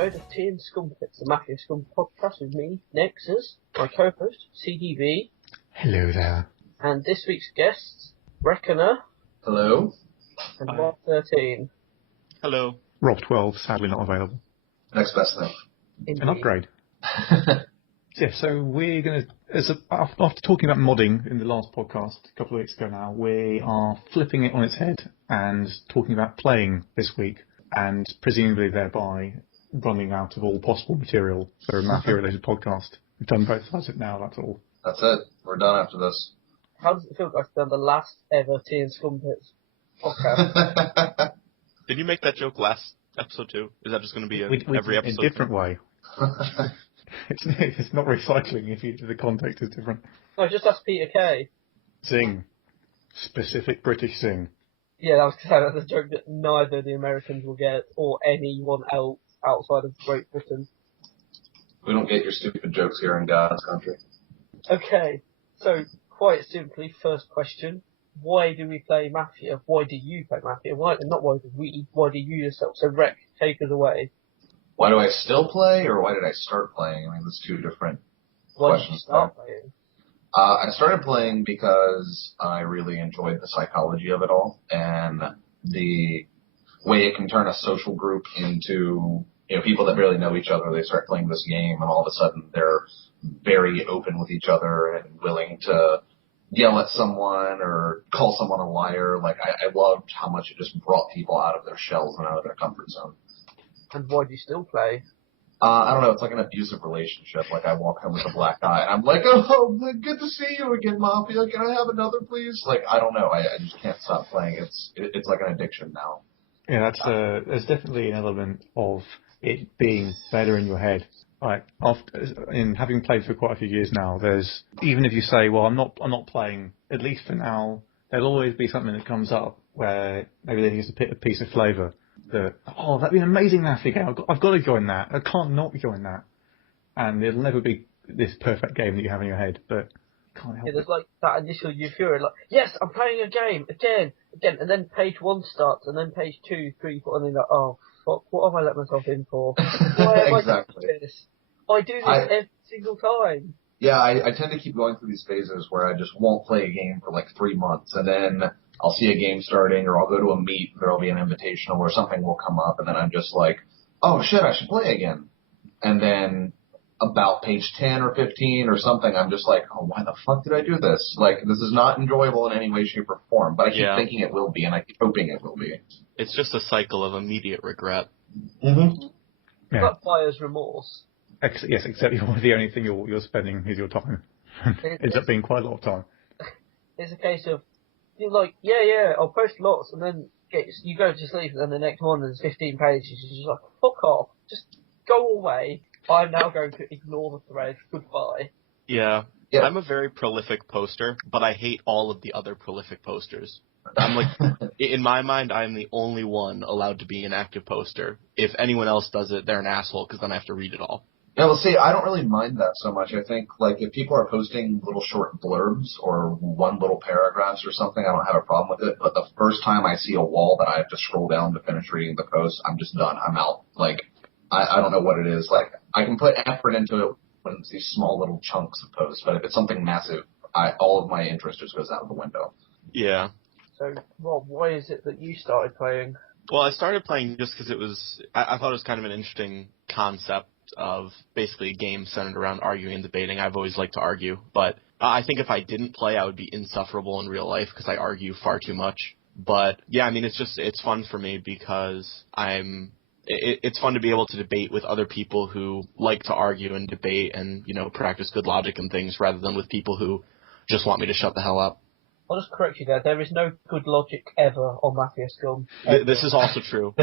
episode of Tea Scumpets, the Mafia Scum podcast with me, Nexus, my co-host, CDB. Hello there. And this week's guests, Reckoner. Hello. And Rob 13. Hello. Rob 12, sadly not available. Next best thing. Indeed. An upgrade. Yeah, so we're going to, after talking about modding in the last podcast a couple of weeks ago now, we are flipping it on its head and talking about playing this week, and presumably thereby running out of all possible material for a Mafia-related podcast. We've done both sides of it now, that's all. That's it. We're done after this. How does it feel like to be the last ever Tea Scumpets podcast? Did you make that joke last episode too? Is that just going to be every episode? In a different way. It's not recycling if the context is different. No, just ask Peter Kay. Sing. Specific British sing. Yeah, that was kind of the joke that neither the Americans will get or anyone else outside of Great Britain. We don't get your stupid jokes here in God's country. Okay, so quite simply, first question. Why do we play Mafia? Why do you play Mafia? Why do you yourself? So, Rec, take us away. Why do I still play, or why did I start playing? I mean, there's two different Why questions. Did you start playing? I started playing because I really enjoyed the psychology of it all, and the way it can turn a social group into, people that barely know each other. They start playing this game, and all of a sudden they're very open with each other and willing to yell at someone or call someone a liar. Like, I loved how much it just brought people out of their shells and out of their comfort zone. And why do you still play? I don't know, it's like an abusive relationship. Like, I walk home with a black eye, and I'm like, oh, good to see you again, Mafia. Can I have another, please? Like, I don't know. I just can't stop playing. It's like an addiction now. Yeah, there's definitely an element of it being better in your head. Like, in having played for quite a few years now, there's, even if you say, well, I'm not playing, at least for now, there'll always be something that comes up where maybe there's a piece of flavour that, that'd be an amazing Mafia game, I've got to join that, I can't not join that. And it'll never be this perfect game that you have in your head, but can't help it. There's like that initial euphoria, like, yes, I'm playing a game, again, and then page 1 starts, and then page 2, 3, 4, and then like, oh, fuck, what have I let myself in for? Why am Exactly. I doing this? I do this every single time. Yeah, I tend to keep going through these phases where I just won't play a game for like 3 months, and then I'll see a game starting, or I'll go to a meet, there'll be an invitational, or something will come up, and then I'm just like, oh shit, I should play again. And then about page 10 or 15 or something, I'm just like, oh, why the fuck did I do this? Like, this is not enjoyable in any way, shape, or form, but I keep thinking it will be, and I keep hoping it will be. It's just a cycle of immediate regret. Mm-hmm. Yeah. But buyer's remorse. Yes, except the only thing you're spending is your time. Ends up being quite a lot of time. It's a case of, you're like, yeah, I'll post lots, and then you go to sleep, and then the next morning there's 15 pages, you're just like, fuck off, just go away. I'm now going to ignore the thread, goodbye. Yeah. I'm a very prolific poster, but I hate all of the other prolific posters. I'm like, in my mind, I'm the only one allowed to be an active poster. If anyone else does it, they're an asshole, because then I have to read it all. Yeah, well, see, I don't really mind that so much. I think, like, if people are posting little short blurbs or one little paragraphs or something, I don't have a problem with it. But the first time I see a wall that I have to scroll down to finish reading the post, I'm just done. I'm out. Like, I don't know what it is. Like, I can put effort into it when it's these small little chunks of posts, but if it's something massive, all of my interest just goes out of the window. Yeah. So, Rob, why is it that you started playing? Well, I started playing just because I thought it was kind of an interesting concept of basically a game centered around arguing and debating. I've always liked to argue, but I think if I didn't play, I would be insufferable in real life because I argue far too much. But yeah, I mean, it's fun for me because it's fun to be able to debate with other people who like to argue and debate and, practice good logic and things rather than with people who just want me to shut the hell up. I'll just correct you there. There is no good logic ever on Mafia Scum. This is also true.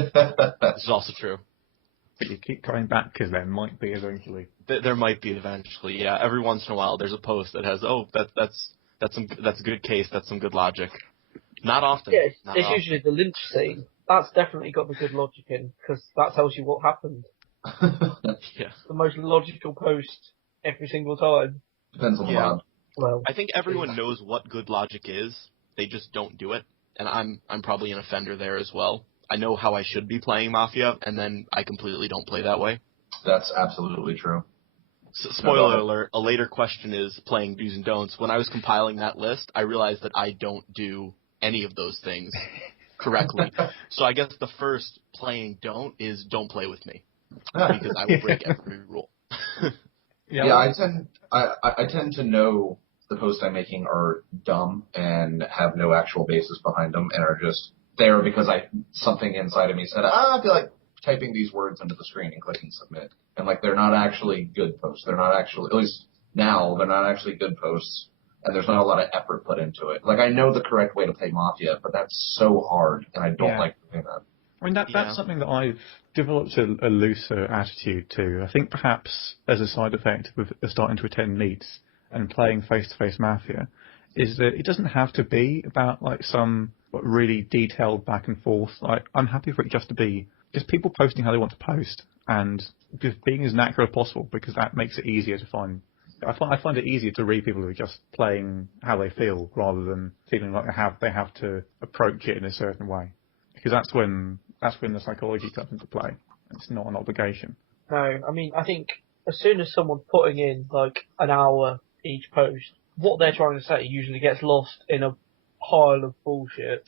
But you keep coming back because there might be eventually. There might be eventually, yeah. Every once in a while, there's a post that has, that's a good case, that's some good logic. Not often. Yeah, it's usually the lynch scene. That's definitely got the good logic in, because that tells you what happened. Yeah. The most logical post every single time. Depends on the mod. Well, I think everyone knows what good logic is. They just don't do it, and I'm probably an offender there as well. I know how I should be playing Mafia, and then I completely don't play that way. That's absolutely true. So, spoiler alert, a later question is playing do's and don'ts. When I was compiling that list, I realized that I don't do any of those things correctly. So I guess the first playing don't is don't play with me, because I will break every rule. I tend to know the posts I'm making are dumb and have no actual basis behind them and are just there because something inside of me said, I feel like typing these words into the screen and clicking submit. And like, they're not actually good posts. They're not actually, at least now, they're not actually good posts. And there's not a lot of effort put into it. Like, I know the correct way to play Mafia, but that's so hard, and I don't like doing that. I mean, that's something that I've developed a looser attitude to. I think perhaps as a side effect of starting to attend meets and playing face-to-face Mafia, is that it doesn't have to be about like some really detailed back and forth. Like, I'm happy for it just to be just people posting how they want to post and just being as natural as possible, because that makes it easier to find. I find it easier to read people who are just playing how they feel rather than feeling like they have to approach it in a certain way, because that's when the psychology comes into play. It's not an obligation. No, I mean, I think as soon as someone's putting in like an hour each post, what they're trying to say usually gets lost in a pile of bullshit.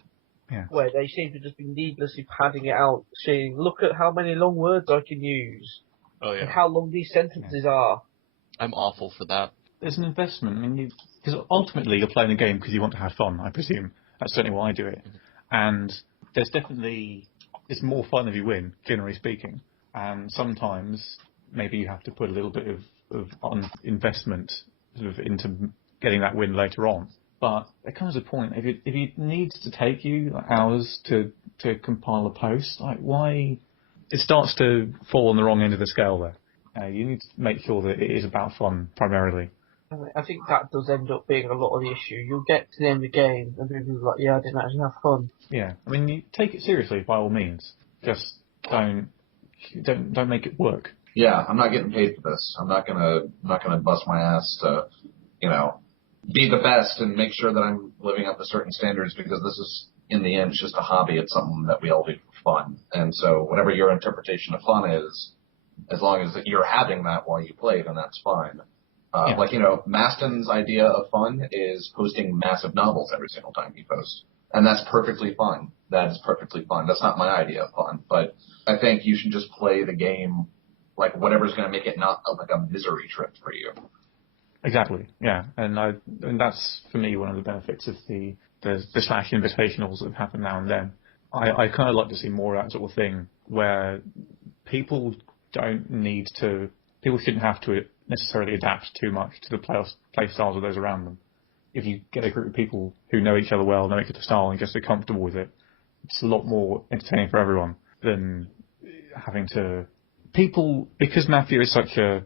Yeah. Where they seem to just be needlessly padding it out, saying, look at how many long words I can use. Oh, yeah. And how long these sentences are. I'm awful for that. There's an investment. I mean, because ultimately you're playing a game because you want to have fun, I presume. That's certainly why I do it. And it's more fun if you win, generally speaking. And sometimes maybe you have to put a little bit of investment sort of into getting that win later on. But there comes a point, if it needs to take you hours to compile a post, like why? It starts to fall on the wrong end of the scale there. You need to make sure that it is about fun primarily. I think that does end up being a lot of the issue. You'll get to the end of the game and people are like, yeah, I didn't actually have fun. Yeah, I mean, you take it seriously by all means. Just don't make it work. Yeah, I'm not getting paid for this. I'm not gonna bust my ass to, be the best and make sure that I'm living up to certain standards, because this is, in the end, just a hobby. It's something that we all do for fun. And so whatever your interpretation of fun is, as long as you're having that while you play, then that's fine. Like, Maston's idea of fun is posting massive novels every single time he posts. And that's perfectly fine. That is perfectly fine. That's not my idea of fun. But I think you should just play the game like whatever's going to make it not like a misery trip for you. Exactly, yeah. And that's, for me, one of the benefits of the Slash invitationals that happen now and then. I kind of like to see more of that sort of thing, where people shouldn't have to necessarily adapt too much to the play styles of those around them. If you get a group of people who know each other well, know each other's style, and just are comfortable with it, it's a lot more entertaining for everyone than having to... because Mafia is such a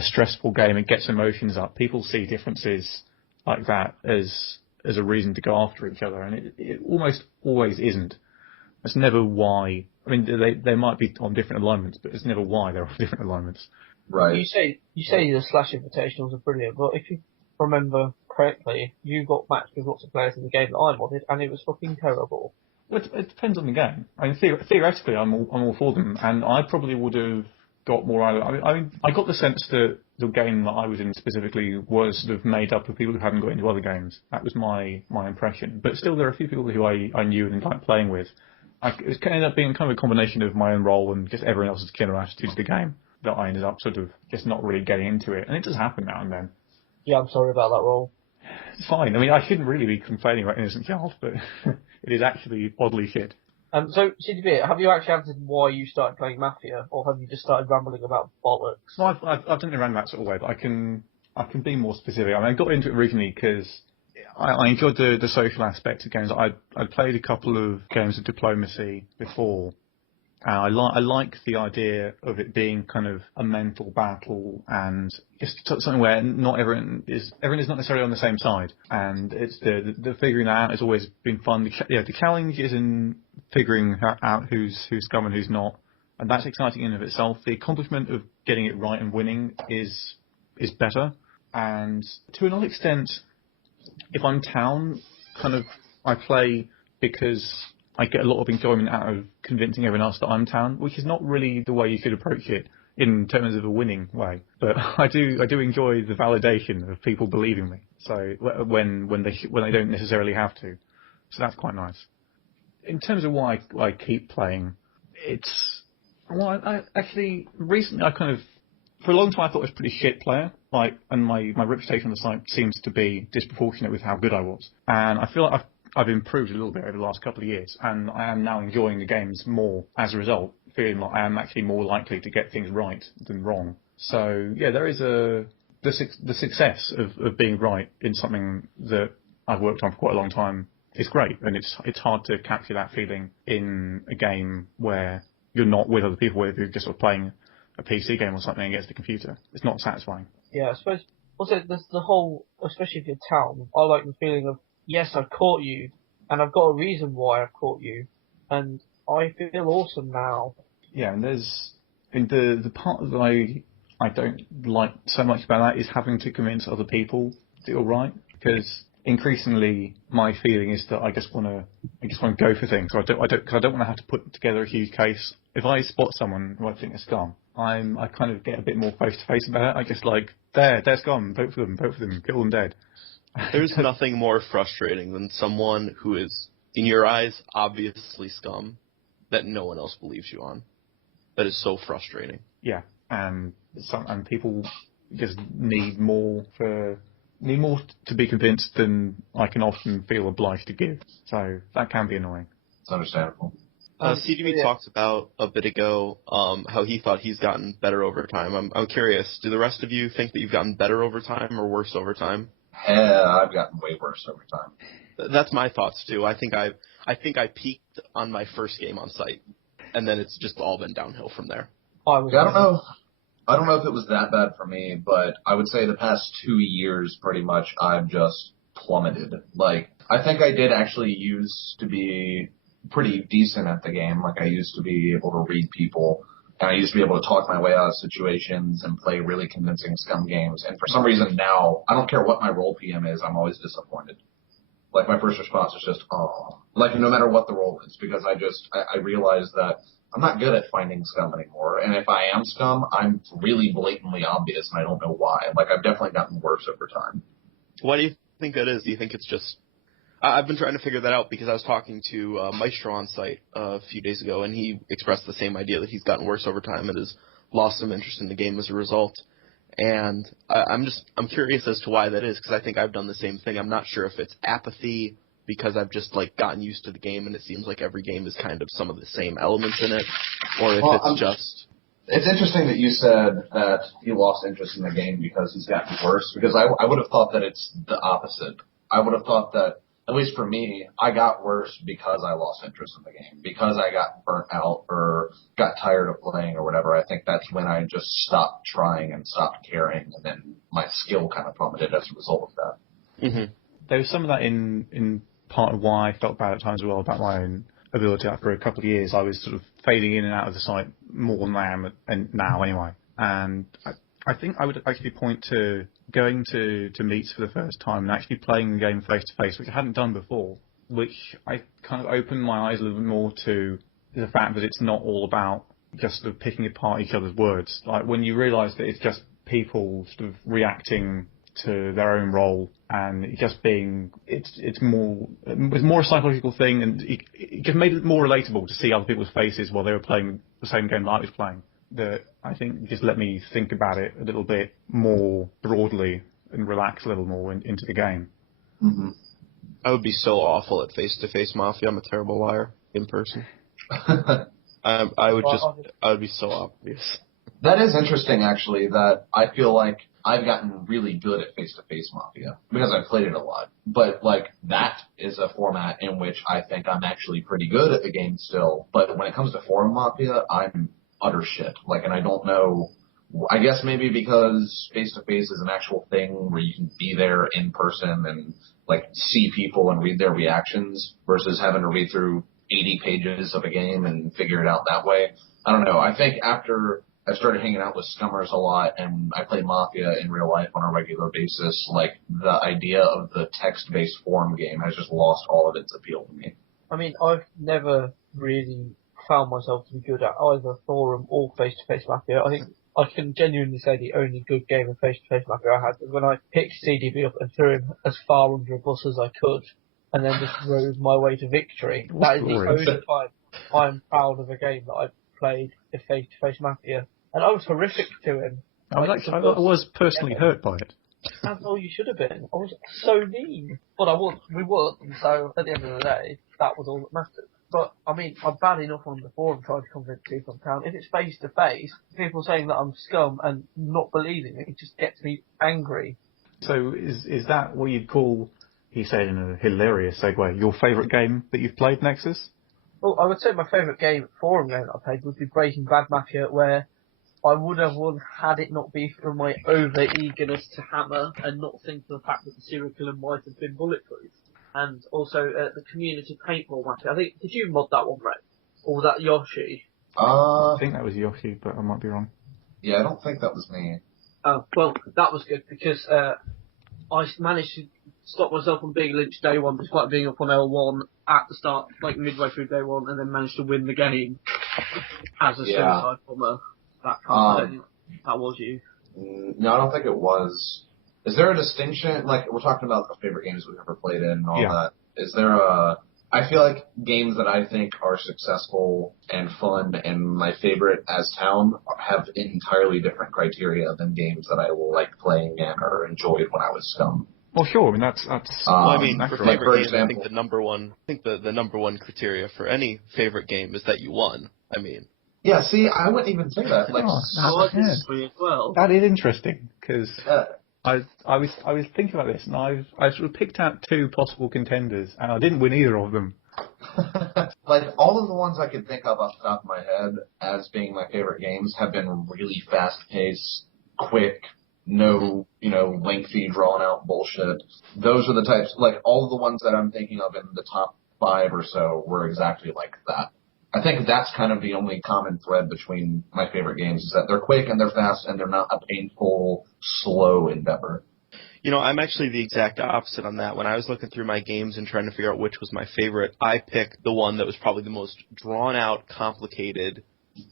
stressful game, it gets emotions up. People see differences like that as a reason to go after each other, and it almost always isn't. That's never why. I mean, they might be on different alignments, but it's never why they're on different alignments. Right. You say the Slash invitationals are brilliant, but if you remember correctly, you got matched with lots of players in the game that I modded, and it was fucking terrible. Well, it depends on the game. I mean, theoretically, I'm all for them, and I probably would have got more out of it. I mean, I got the sense that the game that I was in specifically was sort of made up of people who hadn't got into other games. That was my impression. But still, there are a few people who I knew and liked playing with. It ended up being kind of a combination of my own role and just everyone else's general attitude to the game that I ended up sort of just not really getting into it. And it does happen now and then. Yeah, I'm sorry about that role. It's fine. I mean, I shouldn't really be complaining about Innocent Child, but it is actually oddly shit. So, CDB, have you actually answered why you started playing Mafia, or have you just started rambling about bollocks? Well, I've done it around that sort of way, but I can be more specific. I mean, I got into it originally because I enjoyed the social aspect of games. I'd played a couple of games of diplomacy before. I like the idea of it being kind of a mental battle and just something where not everyone is not necessarily on the same side, and it's the figuring that out has always been fun. The challenge is in figuring out who's scum and who's not, and that's exciting in and of itself. The accomplishment of getting it right and winning is better, and to another extent, if I'm town, kind of I play because I get a lot of enjoyment out of convincing everyone else that I'm town, which is not really the way you should approach it in terms of a winning way. But I do enjoy the validation of people believing me. So when they don't necessarily have to, so that's quite nice. In terms of why I keep playing, I actually recently I kind of, for a long time I thought I was a pretty shit player, and my reputation on the site seems to be disproportionate with how good I was, and I feel like I've improved a little bit over the last couple of years, and I am now enjoying the games more as a result, feeling like I am actually more likely to get things right than wrong. So yeah, there is the success of being right in something that I've worked on for quite a long time is great, and it's hard to capture that feeling in a game where you're not with other people, where you're just sort of playing a PC game or something against the computer. It's not satisfying. Yeah, I suppose. Also, there's the whole, especially if you're town, I like the feeling of, yes, I've caught you, and I've got a reason why I've caught you, and I feel awesome now. Yeah, and the part that I don't like so much about that is having to convince other people that you're right, because increasingly my feeling is that I just want to go for things. I don't want to have to put together a huge case. If I spot someone who I think is scum, I kind of get a bit more face to face about it. I just like, they're scum, vote for them, kill them dead. There's nothing more frustrating than someone who is, in your eyes, obviously scum that no one else believes you on. That is so frustrating. Yeah, and people just need more to be convinced than I can often feel obliged to give. So that can be annoying. It's understandable. CGB talked about a bit ago how he thought he's gotten better over time. I'm curious, do the rest of you think that you've gotten better over time or worse over time? I've gotten way worse over time. That's my thoughts too. I think I peaked on my first game on site, and then it's just all been downhill from there. I don't know if it was that bad for me, but I would say the past 2 years, pretty much, I've just plummeted. Like, I think I did actually used to be pretty decent at the game. Like, I used to be able to read people, and I used to be able to talk my way out of situations and play really convincing scum games. And for some reason now, I don't care what my role PM is, I'm always disappointed. Like, my first response is just, oh. Like, no matter what the role is, because I realize that I'm not good at finding scum anymore, and if I am scum, I'm really blatantly obvious, and I don't know why. Like, I've definitely gotten worse over time. Why do you think that is? Do you think it's just... I've been trying to figure that out because I was talking to Maestro on site a few days ago, and he expressed the same idea that he's gotten worse over time and has lost some interest in the game as a result. And I'm curious as to why that is, because I think I've done the same thing. I'm not sure if it's apathy, because I've just gotten used to the game and it seems like every game is kind of some of the same elements in it, or if it's just... It's interesting that you said that he lost interest in the game because he's gotten worse, because I would have thought that it's the opposite. I would have thought that, at least for me, I got worse because I lost interest in the game, because I got burnt out or got tired of playing or whatever. I think that's when I just stopped trying and stopped caring, and then my skill kind of plummeted as a result of that. Mm-hmm. There was some of that in part of why I felt bad at times as well about my own ability. After a couple of years, I was sort of fading in and out of the site more than I am now anyway. And I think I would actually point to going to meets for the first time and actually playing the game face to face, which I hadn't done before, which I kind of opened my eyes a little bit more to the fact that it's not all about just sort of picking apart each other's words. Like, when you realise that it's just people sort of reacting to their own role, and it just being, it's more a psychological thing, and it just made it more relatable to see other people's faces while they were playing the same game that I was playing. That I think just let me think about it a little bit more broadly and relax a little more into the game. Mm-hmm. I would be so awful at face-to-face Mafia. I'm a terrible liar in person. I would be so obvious. That is interesting, actually, that I feel like I've gotten really good at face-to-face Mafia because I've played it a lot. But, that is a format in which I think I'm actually pretty good at the game still. But when it comes to forum Mafia, I'm utter shit. And I don't know, I guess maybe because face-to-face is an actual thing where you can be there in person and, see people and read their reactions versus having to read through 80 pages of a game and figure it out that way. I don't know. I think after I started hanging out with scummers a lot, and I play Mafia in real life on a regular basis, the idea of the text-based forum game has just lost all of its appeal to me. I mean, I've never really found myself to be good at either forum or face-to-face Mafia. I think I can genuinely say the only good game of face-to-face Mafia I had was when I picked CDB up and threw him as far under a bus as I could, and then just rode my way to victory. That is the only time I'm proud of a game that I've played a face-to-face Mafia. And I was horrific to him. I was personally hurt by it. That's all you should have been. I was so mean. But we won, so at the end of the day, that was all that mattered. But, I mean, I'm bad enough on the forum trying to convince people I'm town. If it's face-to-face, people saying that I'm scum and not believing it, it just gets me angry. So is that what you'd call, he said in a hilarious segue, your favourite game that you've played, Nexus? Well, I would say my favourite forum game that I played would be Breaking Bad Mafia, where I would have won had it not been for my over-eagerness to hammer and not think of the fact that the serial killer might have been bulletproof. And also the community paintball match. I think, did you mod that one, Ray? Or was that Yoshi? I think that was Yoshi, but I might be wrong. Yeah, I don't think that was me. Oh, well, that was good because I managed to stop myself from being lynched day one despite being up on L1 at the start, like midway through day one, and then managed to win the game as a suicide bomber. That was you. No, I don't think it was. Is there a distinction? Like, we're talking about the favorite games we've ever played in and all that. Is there I feel like games that I think are successful and fun and my favorite as town have entirely different criteria than games that I will like playing in or enjoyed when I was scum. Well, sure. I mean, that's. Well, I mean, for favorite for games, example, I think the number one criteria for any favorite game is that you won. I mean. Yeah, see, I wouldn't even say that. Like, that is interesting because I was thinking about this and I sort of picked out two possible contenders and I didn't win either of them. Like all of the ones I could think of off the top of my head as being my favorite games have been really fast-paced, quick, no, lengthy, drawn-out bullshit. Those are the types. Like all of the ones that I'm thinking of in the top 5 or so were exactly like that. I think that's kind of the only common thread between my favorite games is that they're quick and they're fast and they're not a painful, slow endeavor. I'm actually the exact opposite on that. When I was looking through my games and trying to figure out which was my favorite, I picked the one that was probably the most drawn-out, complicated,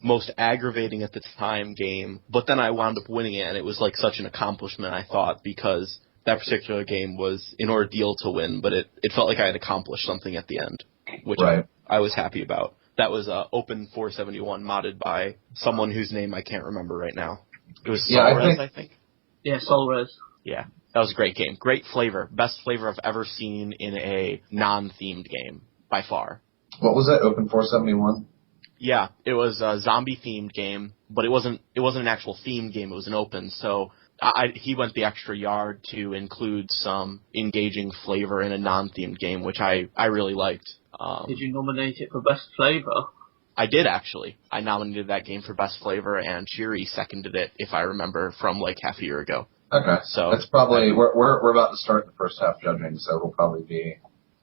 most aggravating at the time game, but then I wound up winning it, and it was like such an accomplishment, I thought, because that particular game was an ordeal to win, but it felt like I had accomplished something at the end, which I was happy about. That was Open 471, modded by someone whose name I can't remember right now. It was Solres, I think. Yeah, Solres. Yeah, that was a great game. Great flavor. Best flavor I've ever seen in a non-themed game, by far. What was that, Open 471? Yeah, it was a zombie-themed game, but it wasn't an actual themed game. It was an open, so he went the extra yard to include some engaging flavor in a non-themed game, which I really liked. Did you nominate it for Best Flavor? I did, actually. I nominated that game for Best Flavor, and Shiri seconded it, if I remember, from like half a year ago. Okay. So that's probably we're about to start the first half judging, so it'll probably be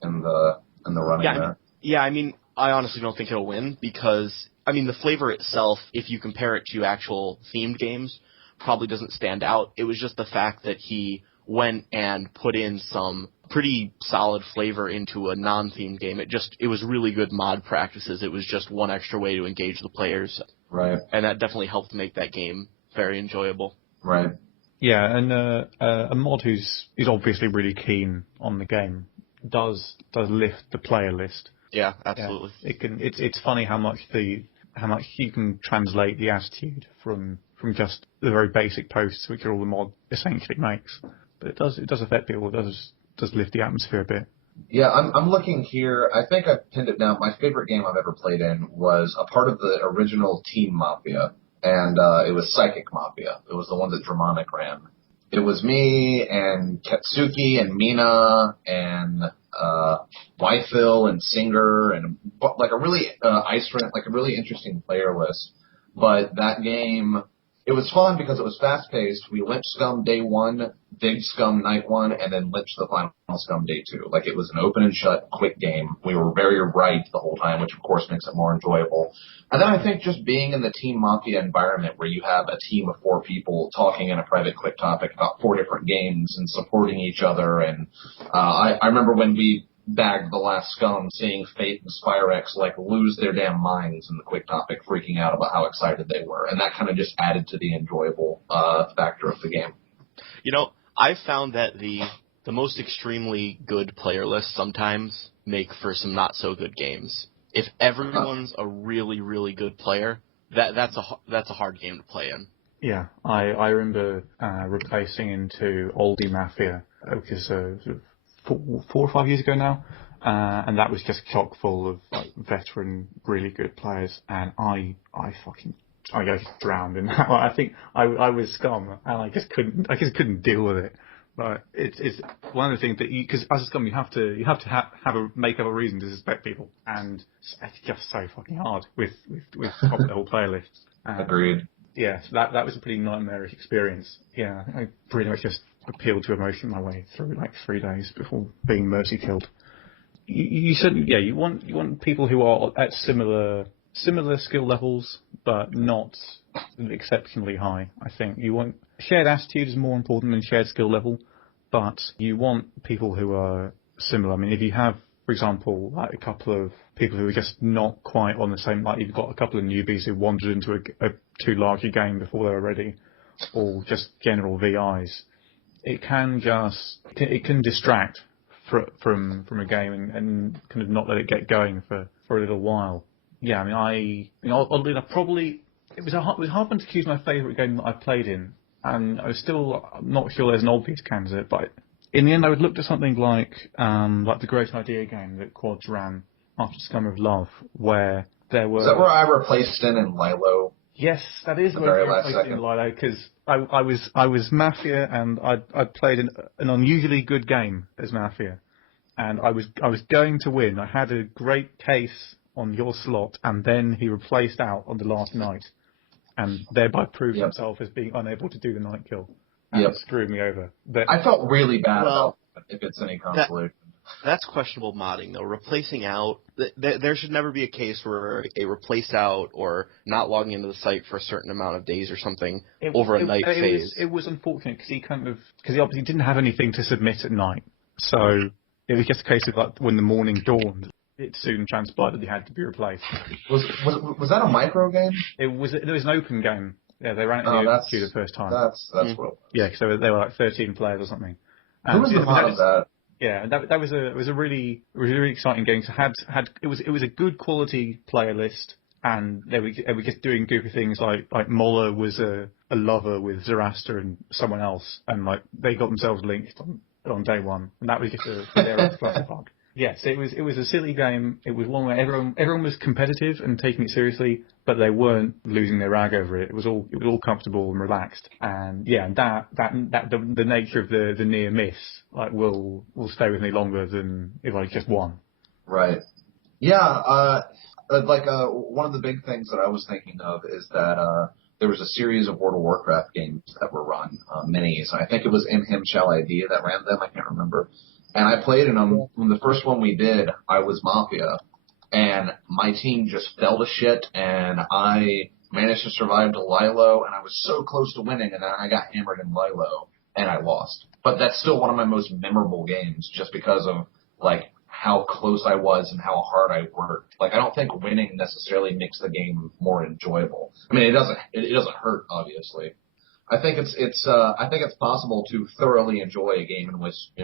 in the running there. I mean, I honestly don't think it'll win because the flavor itself, if you compare it to actual themed games, probably doesn't stand out. It was just the fact that he went and put in some pretty solid flavor into a non-themed game. It was really good mod practices. It was just one extra way to engage the players. Right. And that definitely helped make that game very enjoyable. Right. Yeah, and a mod who's obviously really keen on the game does lift the player list. Yeah, absolutely. Yeah, it's funny how much you can translate the attitude from just the very basic posts, which are all the mod essentially makes. But it does affect people. It does lift the atmosphere a bit. Yeah, I'm looking here. I think I pinned it down. My favorite game I've ever played in was a part of the original Team Mafia, and it was Psychic Mafia. It was the one that Dramonic ran. It was me and Katsuki and Mina and Wyphil and Singer and like a really like a really interesting player list. But that game, it was fun because it was fast-paced. We lynched Scum day 1, Big Scum night 1, and then lynched the final Scum day 2. Like, it was an open and shut, quick game. We were very right the whole time, which, of course, makes it more enjoyable. And then I think just being in the Team Mafia environment where you have a team of 4 people talking in a private quick topic about 4 different games and supporting each other. And I remember when we bagged the last scum, seeing Fate and SpireX like lose their damn minds in the quick topic, freaking out about how excited they were, and that kind of just added to the enjoyable factor of the game. You know, I've found that the most extremely good player lists sometimes make for some not so good games. If everyone's a really, really good player, that's a hard game to play in. Yeah, I remember replacing into Oldie Mafia, which is sort of 4 or 5 years ago now, and that was just chock full of like veteran, really good players, and I just drowned in that. I think I was scum, and I just couldn't deal with it. But it's one of the things that because as a scum you have to make up a reason to suspect people, and it's just so fucking hard with top level player lists. Agreed. Yeah, so that was a pretty nightmarish experience. Yeah, I pretty much just appealed to emotion my way through like 3 days before being mercy killed. You said, yeah, you want people who are at similar skill levels, but not exceptionally high. I think you want shared attitude is more important than shared skill level, but you want people who are similar. I mean, if you have, for example, like a couple of people who are just not quite on the same, like you've got a couple of newbies who wandered into a too large a game before they were ready, or just general VIs, it can distract from a game and kind of not let it get going for a little while. Yeah, I mean, oddly enough, probably it was a hard one to choose my favourite game that I played in, and I was still not sure there's an obvious candidate, but in the end I would look to something like the Great Idea game that Quads ran after Scum of Love, where there were... Is that where I replaced in Lilo? Yes, that is where I replaced in Lilo, because I was Mafia, and I'd played an unusually good game as Mafia, and I was going to win. I had a great case on your slot, and then he replaced out on the last night, and thereby proved himself as being unable to do the night kill, and screwed me over. But I felt really bad about that, if it's any consolation. That's questionable modding, though. Replacing out, there should never be a case where a replace out or not logging into the site for a certain amount of days or something over a night phase. It was unfortunate because he obviously didn't have anything to submit at night, so it was just a case of like when the morning dawned, it soon transpired that he had to be replaced. Was that a micro game? It was an open game. Yeah, they ran it in the open queue the first time. That's what it was. Yeah, because they were like 13 players or something. Who was the mod of that? Yeah, that was a really exciting game. So it was a good quality player list, and they were just doing goofy things like Moller was a lover with Zoroaster and someone else, and like they got themselves linked on day one, and that was just a clusterfuck. Yes, it was a silly game. It was one where everyone was competitive and taking it seriously, but they weren't losing their rag over it. It was all comfortable and relaxed. And yeah, the nature of the near miss will stay with me longer than if I just won. Right. Yeah. One of the big things that I was thinking of is that there was a series of World of Warcraft games that were run, minis. I think it was In Him Shall I Be that ran them. I can't remember. And I played in them. When the first one we did, I was Mafia, and my team just fell to shit, and I managed to survive to Lilo, and I was so close to winning, and then I got hammered in Lilo, and I lost. But that's still one of my most memorable games, just because of, like, how close I was and how hard I worked. Like, I don't think winning necessarily makes the game more enjoyable. I mean, it doesn't hurt, obviously. I think it's possible to thoroughly enjoy a game in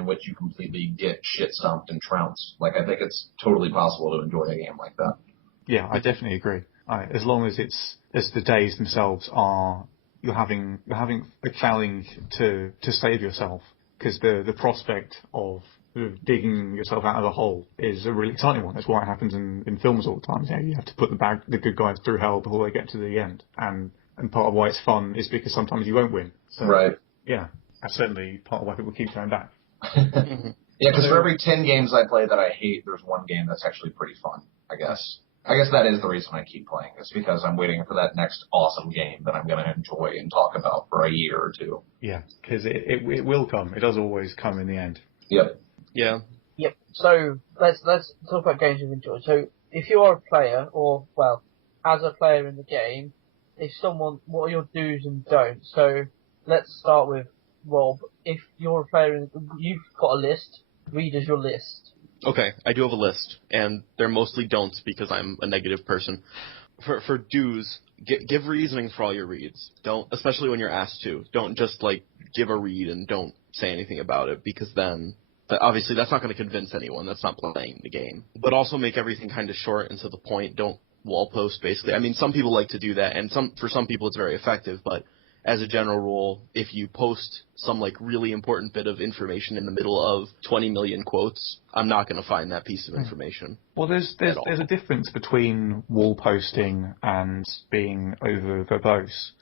which you completely get shit stomped and trounced. Like, I think it's totally possible to enjoy a game like that. Yeah, I definitely agree. As long as the days themselves are you're having a challenge to save yourself, because the prospect of digging yourself out of a hole is a really exciting one. That's why it happens in films all the time. You have to put the good guys through hell before they get to the end, and part of why it's fun is because sometimes you won't win. So, right. Yeah, that's certainly part of why people keep coming back. Yeah, because for every 10 games I play that I hate, there's one game that's actually pretty fun, I guess. I guess that is the reason I keep playing, is because I'm waiting for that next awesome game that I'm going to enjoy and talk about for a year or two. Yeah, because it will come. It does always come in the end. Yep. Yeah. Yep. So let's talk about games you've enjoyed. So if you are a player, or well, as a player in the game, what are your do's and don'ts? So let's start with Rob. If you're a player, you've got a list. Read as your list. Okay, I do have a list, and they're mostly don'ts because I'm a negative person. For do's, give reasoning for all your reads. Don't, especially when you're asked to. Don't just like give a read and don't say anything about it, because then obviously that's not going to convince anyone. That's not playing the game. But also make everything kind of short and to the point. Don't wall post, basically. I mean, some people like to do that, and for some people it's very effective, but as a general rule, if you post some like really important bit of information in the middle of 20 million quotes, I'm not going to find that piece of information. Well, there's a difference between wall posting and being over verbose.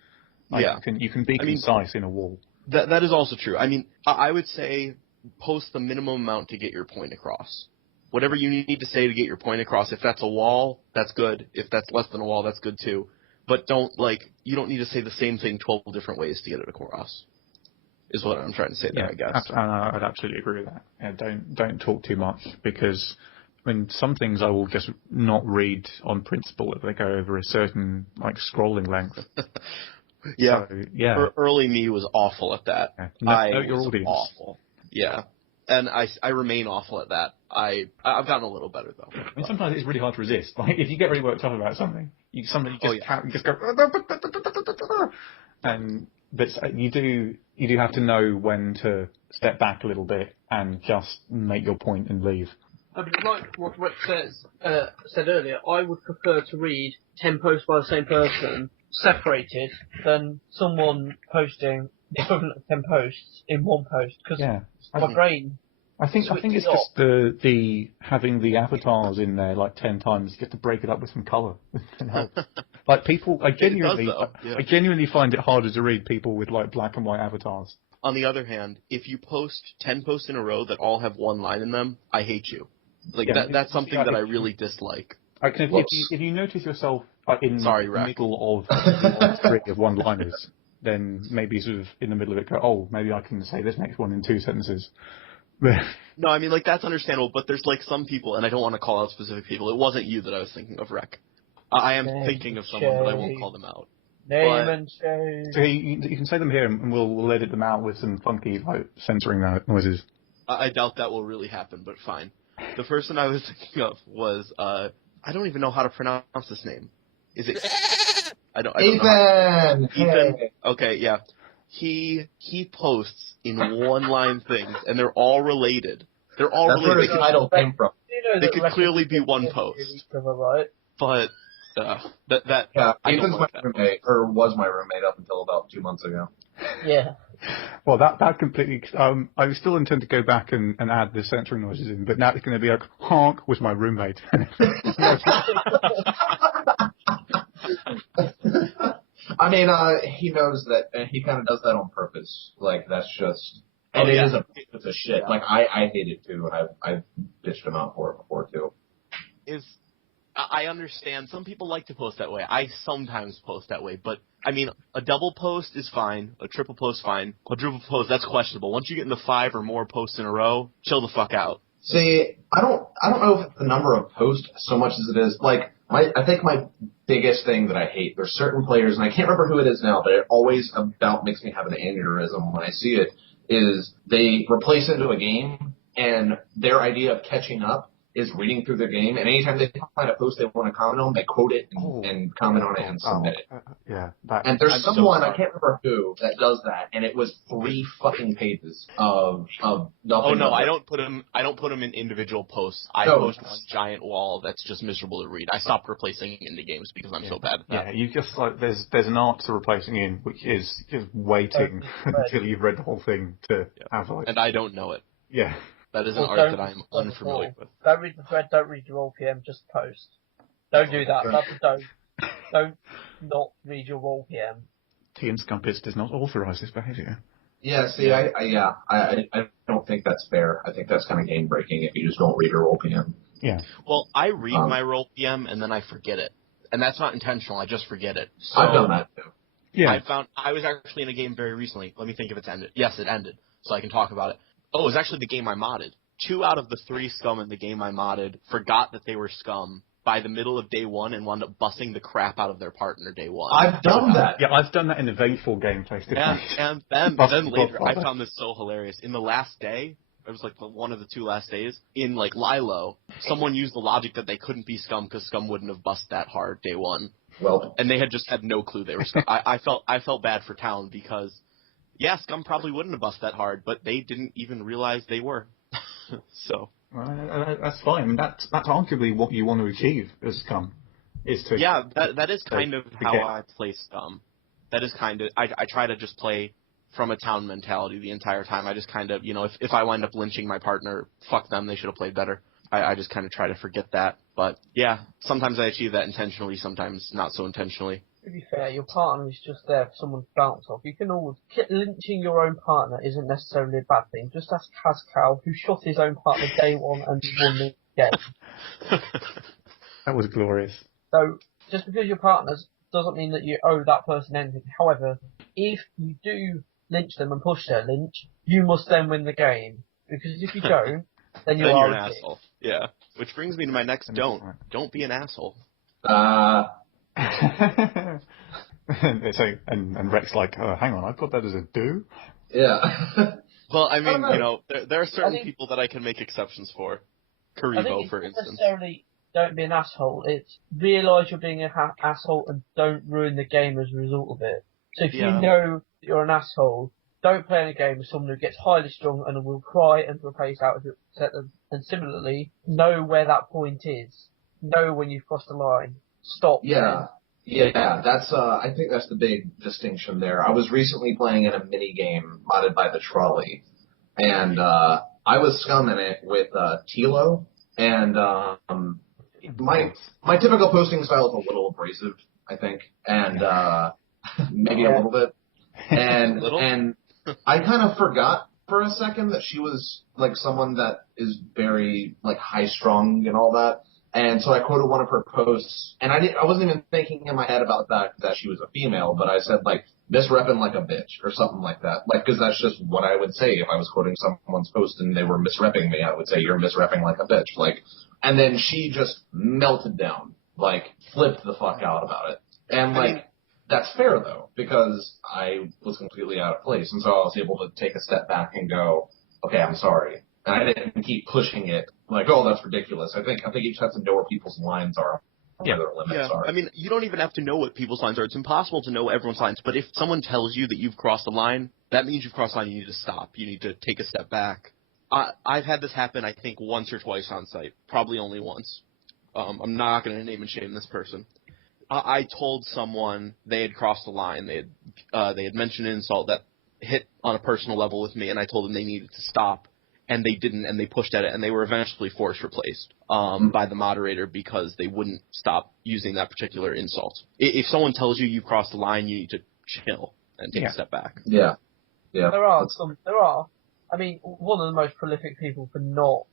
Like, Yeah. You can be concise in a wall. That is also true. I mean, I would say post the minimum amount to get your point across. Whatever you need to say to get your point across. If that's a wall, that's good. If that's less than a wall, that's good too. But you don't need to say the same thing 12 different ways to get it across, is what I'm trying to say there, I guess. I'd absolutely agree with that. Yeah, don't talk too much, because, I mean, some things I will just not read on principle if they go over a certain, like, scrolling length. Yeah. So, yeah. Early me was awful at that. Yeah. Know your was audience. Awful. Yeah. And I remain awful at that. I've gotten a little better, though. I mean, sometimes it's really hard to resist. Like, if you get really worked up about something, you just go, but you do have to know when to step back a little bit and just make your point and leave. I mean, like what Rick said earlier, I would prefer to read 10 posts by the same person separated than someone posting the equivalent of 10 posts in one post, because my brain. I think it's just the having the avatars in there like 10 times. You get to break it up with some colour. Like people, I genuinely find it harder to read people with like black and white avatars. On the other hand, if you post 10 posts in a row that all have one line in them, I hate you. Like that's something that I really dislike. If you notice yourself in the middle of a string of one-liners, then maybe sort of in the middle of it go, oh, maybe I can say this next one in 2 sentences. No, I mean, like, that's understandable, but there's, like, some people, and I don't want to call out specific people. It wasn't you that I was thinking of, Rek. I am thinking of someone, but I won't call them out. Name and shame. So you can say them here, and we'll edit them out with some funky, like, censoring noises. I doubt that will really happen, but fine. The person I was thinking of was, I don't even know how to pronounce this name. Is it... I don't know. Ethan! Okay, yeah. He posts in one-line things, and they're all related. That's where the title came from. They could clearly be one post. But, Ethan's my roommate, or was my roommate up until about 2 months ago. Yeah. Well, that completely... I still intend to go back and add the censoring noises in, but now it's going to be like, honk was my roommate. I mean, he knows that, and he kind of does that on purpose. Like, that's just... And it is a piece of shit. Yeah. Like, I hate it, too, and I've bitched him out for it before, too. I understand. Some people like to post that way. I sometimes post that way, but, I mean, a double post is fine. A triple post, fine. Quadruple post, that's questionable. Once you get into 5 or more posts in a row, chill the fuck out. See, I don't know if it's the number of posts so much as it is, like, I think my biggest thing that I hate, there's certain players, and I can't remember who it is now, but it always about makes me have an aneurysm when I see it, is they replace into a game, and their idea of catching up is reading through their game, and anytime they find a post they want to comment on, they quote it and comment on it and submit it. Yeah. And there's someone, I can't remember who, that does that, and it was 3 fucking pages of nothing. Oh no, I don't put them in individual posts. I post one giant wall that's just miserable to read. I stopped replacing in the games because I'm so bad at that. Yeah, you just like there's an art to replacing in, which is just waiting until you've read the whole thing to have like. And I don't know it. Yeah. That is an art that I'm unfamiliar with. Don't read the thread, don't read your RPM, just post. Don't do that. Don't not read your RPM. Tea Scumpets does not authorise this behaviour. Yeah, see, I don't think that's fair. I think that's kind of game breaking if you just don't read your RPM. Yeah. Well, I read my role PM and then I forget it. And that's not intentional, I just forget it. So I've done that too. Yeah. I was actually in a game very recently. Let me think if it's ended. Yes, it ended. So I can talk about it. Oh, it was actually the game I modded. 2 out of the 3 scum in the game I modded forgot that they were scum by the middle of day 1 and wound up busting the crap out of their partner day 1. I've done that. Yeah, I've done that in eventful gameplay. And then later, I found this so hilarious. In the last day, it was like one of the 2 last days, in like Lilo, someone used the logic that they couldn't be Scum because Scum wouldn't have bust that hard day 1. Well, And they had just had no clue they were Scum. I felt bad for Town because, yeah, Scum probably wouldn't have bust that hard, but they didn't even realize they were. So. That's fine. I mean, that's arguably what you want to achieve as Scum, is to... Yeah, that is kind of how I play Scum. That is kind of... I try to just play from a Town mentality the entire time. I just kind of, if I wind up lynching my partner, fuck them, they should have played better. I just kind of try to forget that. But, yeah, sometimes I achieve that intentionally, sometimes not so intentionally. To be fair, your partner is just there for someone to bounce off. You can always... Lynching your own partner isn't necessarily a bad thing. Just ask Cascal, who shot his own partner day 1 and won the game. That was glorious. So, just because you're partners doesn't mean that you owe that person anything. However, if you do lynch them and push their lynch, you must then win the game. Because if you don't, then you're an asshole. Yeah. Which brings me to my next don't. Don't be an asshole. And Rex like, oh, hang on, I've got that as a do? Yeah. Well, I mean, there are certain people that I can make exceptions for. Karibo, for instance. Necessarily don't be an asshole. It's realise you're being an asshole and don't ruin the game as a result of it. So if you know that you're an asshole, don't play in a game with someone who gets highly strung and will cry and throw a face out if you upset them. And similarly, know where that point is. Know when you've crossed the line. Stop. Yeah. Yeah, that's I think that's the big distinction there. I was recently playing in a mini game modded by the Trolley, and I was Scum in it with Tilo, and my typical posting style is a little abrasive, I think, and maybe a little bit, and and I kind of forgot for a second that she was like someone that is very like high strung and all that. And so I quoted one of her posts, and I wasn't even thinking in my head about that she was a female, but I said, like, misrepping like a bitch, or something like that. Like, because that's just what I would say if I was quoting someone's post and they were misrepping me. I would say, you're misrepping like a bitch. Like, and then she just melted down, like, flipped the fuck out about it. And, like, that's fair, though, because I was completely out of place. And so I was able to take a step back and go, okay, I'm sorry. And I didn't keep pushing it like, oh, that's ridiculous. I think you just have to know where people's lines are, where their limits are. I mean, you don't even have to know what people's lines are. It's impossible to know everyone's lines. But if someone tells you that you've crossed a line, that means you've crossed a line. You need to stop. You need to take a step back. I've had this happen, I think, once or twice on site. Probably only once. I'm not going to name and shame this person. I told someone they had crossed a line. They had mentioned an insult that hit on a personal level with me, and I told them they needed to stop. And they didn't, and they pushed at it, and they were eventually force replaced by the moderator because they wouldn't stop using that particular insult. If someone tells you you've crossed the line, you need to chill and take a step back. Yeah. There are. I mean, one of the most prolific people for not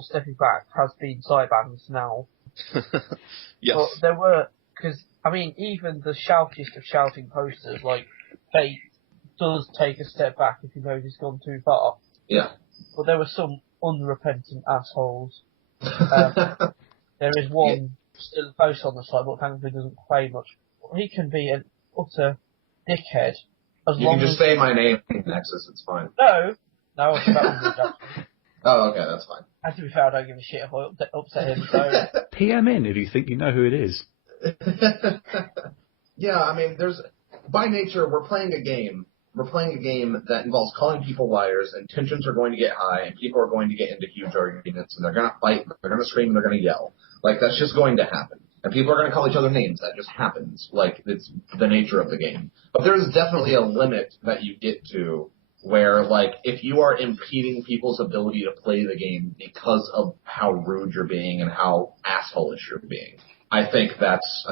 stepping back has been Cybans now. Yes. But there were, because, I mean, even the shoutiest of shouting posters, like Fate, does take a step back if he knows he's gone too far. Yeah. But there were some unrepentant assholes. There is one still post on the site, but thankfully doesn't play much. He can be an utter dickhead. You can just say my name, Nexus, it's fine. No, it's about rejection. Oh, okay, that's fine. And to be fair, I don't give a shit if I upset him, so... PM in if you think you know who it is. Yeah, I mean, by nature, we're playing a game. We're playing a game that involves calling people liars, and tensions are going to get high, and people are going to get into huge arguments, and they're going to fight, they're going to scream, and they're going to yell. Like, that's just going to happen. And people are going to call each other names. That just happens. Like, it's the nature of the game. But there's definitely a limit that you get to where, like, if you are impeding people's ability to play the game because of how rude you're being and how asshole-ish you're being, I think that's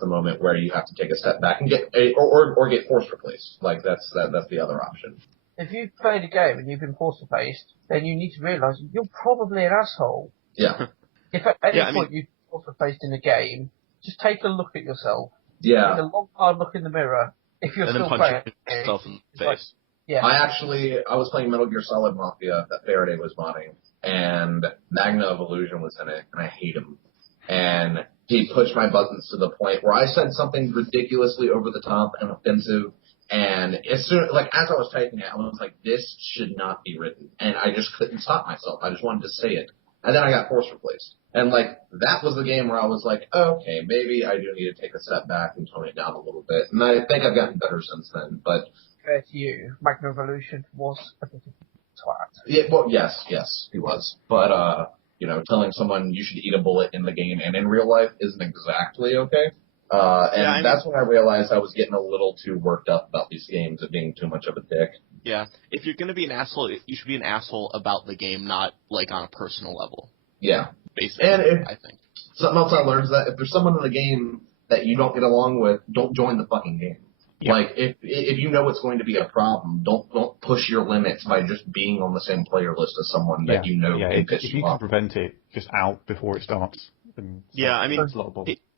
the moment where you have to take a step back and get or get force replaced. Like that's the other option. If you've played a game and you've been force replaced, then you need to realise you're probably an asshole. Yeah. If at any point you've been force replaced in a game, just take a look at yourself. Yeah. Take a long hard look in the mirror. If you're still playing, yourself in the face. Like, yeah. I was playing Metal Gear Solid Mafia that Faraday was modding, and Magna of Illusion was in it, and I hate him. And he pushed my buttons to the point where I said something ridiculously over the top and offensive, And as I was typing it, I was like, this should not be written. And I just couldn't stop myself. I just wanted to say it. And then I got force replaced. And that was the game where I was like, okay, maybe I do need to take a step back and tone it down a little bit. And I think I've gotten better since then, but... Fair to you, Magnum Evolution was a bit of a twat. Yeah, well, yes, he was. But, telling someone you should eat a bullet in the game and in real life isn't exactly okay. That's when I realized I was getting a little too worked up about these games and being too much of a dick. Yeah, if you're going to be an asshole, you should be an asshole about the game, not, on a personal level. Yeah. Basically, I think. Something else I learned is that if there's someone in the game that you don't get along with, don't join the fucking game. Yeah. If you know it's going to be a problem, don't push your limits by just being on the same player list as someone that you know can piss if you you off. can prevent it, just out before it starts.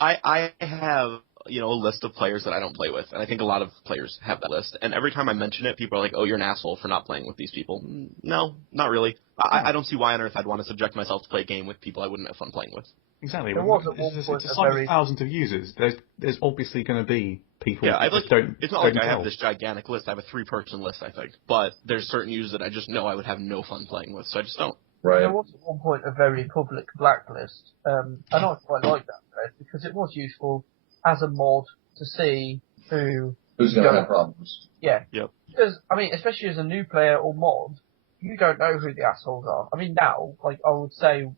I have a list of players that I don't play with, and I think a lot of players have that list. And every time I mention it, people are like, "Oh, you're an asshole for not playing with these people." No, not really. I don't see why on earth I'd want to subject myself to play a game with people I wouldn't have fun playing with. Exactly. It's a site of thousands of users. There's obviously going to be people that don't. It's not like I tell. have this gigantic list. I have a 3-person list, I think. But there's certain users that I just know I would have no fun playing with, so I just don't. Right. There was at one point a very public blacklist, and I quite like that thread because it was useful as a mod to see who's going to have problems. Yeah. Yep. Because, especially as a new player or mod, you don't know who the assholes are. Now, I would say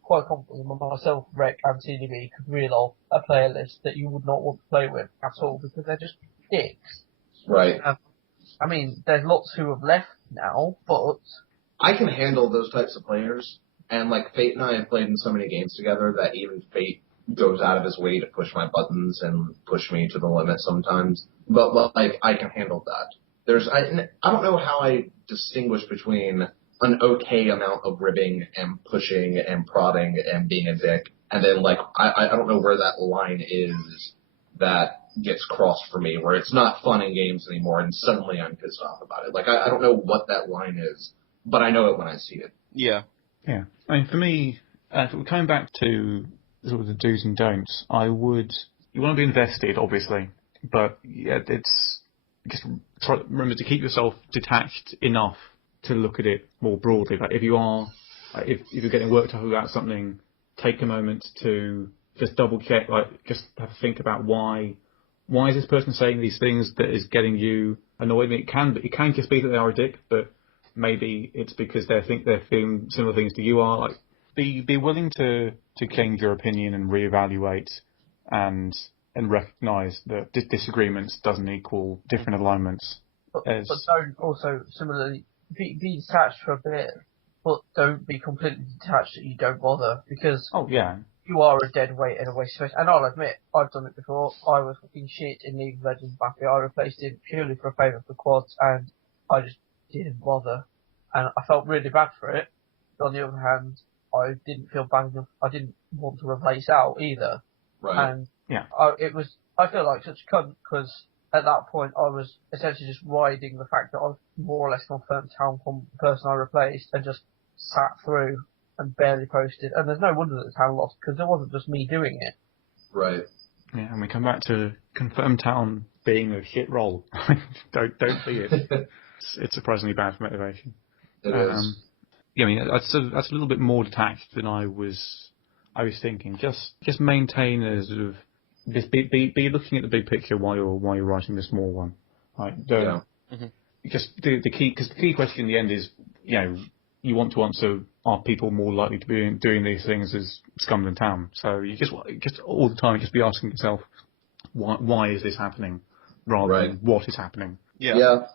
quite confidently myself, Rec, and CDB could reel off a player list that you would not want to play with at all because they're just dicks. Right. There's lots who have left now, but... I can handle those types of players, and Fate and I have played in so many games together that even Fate goes out of his way to push my buttons and push me to the limit sometimes. But I can handle that. I don't know how I distinguish between an okay amount of ribbing and pushing and prodding and being a dick, and then I don't know where that line is that gets crossed for me, where it's not fun in games anymore, and suddenly I'm pissed off about it. I don't know what that line is. But I know it when I see it. Yeah. Yeah. For me, coming back to sort of the do's and don'ts, you want to be invested, obviously, but just remember to keep yourself detached enough to look at it more broadly. If you're getting worked up about something, take a moment to just double check, just have a think about why is this person saying these things that is getting you annoyed. It can just be that they are a dick, but maybe it's because they're feeling similar things to you are. Be willing to change your opinion and reevaluate and recognise that disagreements doesn't equal different alignments. But don't also similarly be detached for a bit, but don't be completely detached that you don't bother because you are a dead weight in a waste space. And I'll admit, I've done it before. I was fucking shit in League of Legends back then. I replaced it purely for a favour for quads, and I just didn't bother, and I felt really bad for it. But on the other hand, I didn't feel bad enough. I didn't want to replace out either. Right. And I feel like such a cunt because at that point I was essentially just riding the fact that I was more or less confirmed town from the person I replaced and just sat through and barely posted. And there's no wonder that the town lost because it wasn't just me doing it. Right. Yeah, and we come back to confirmed town being a shit roll. don't be it. It's surprisingly bad for motivation. It is. Yeah, that's a little bit more detached than I was thinking. Just maintain a sort of just be looking at the big picture while you're writing the small one. Just the key, because the key question in the end is you want to answer, are people more likely to be doing these things as scum in town? So you just all the time just be asking yourself why is this happening rather than what is happening. Yeah.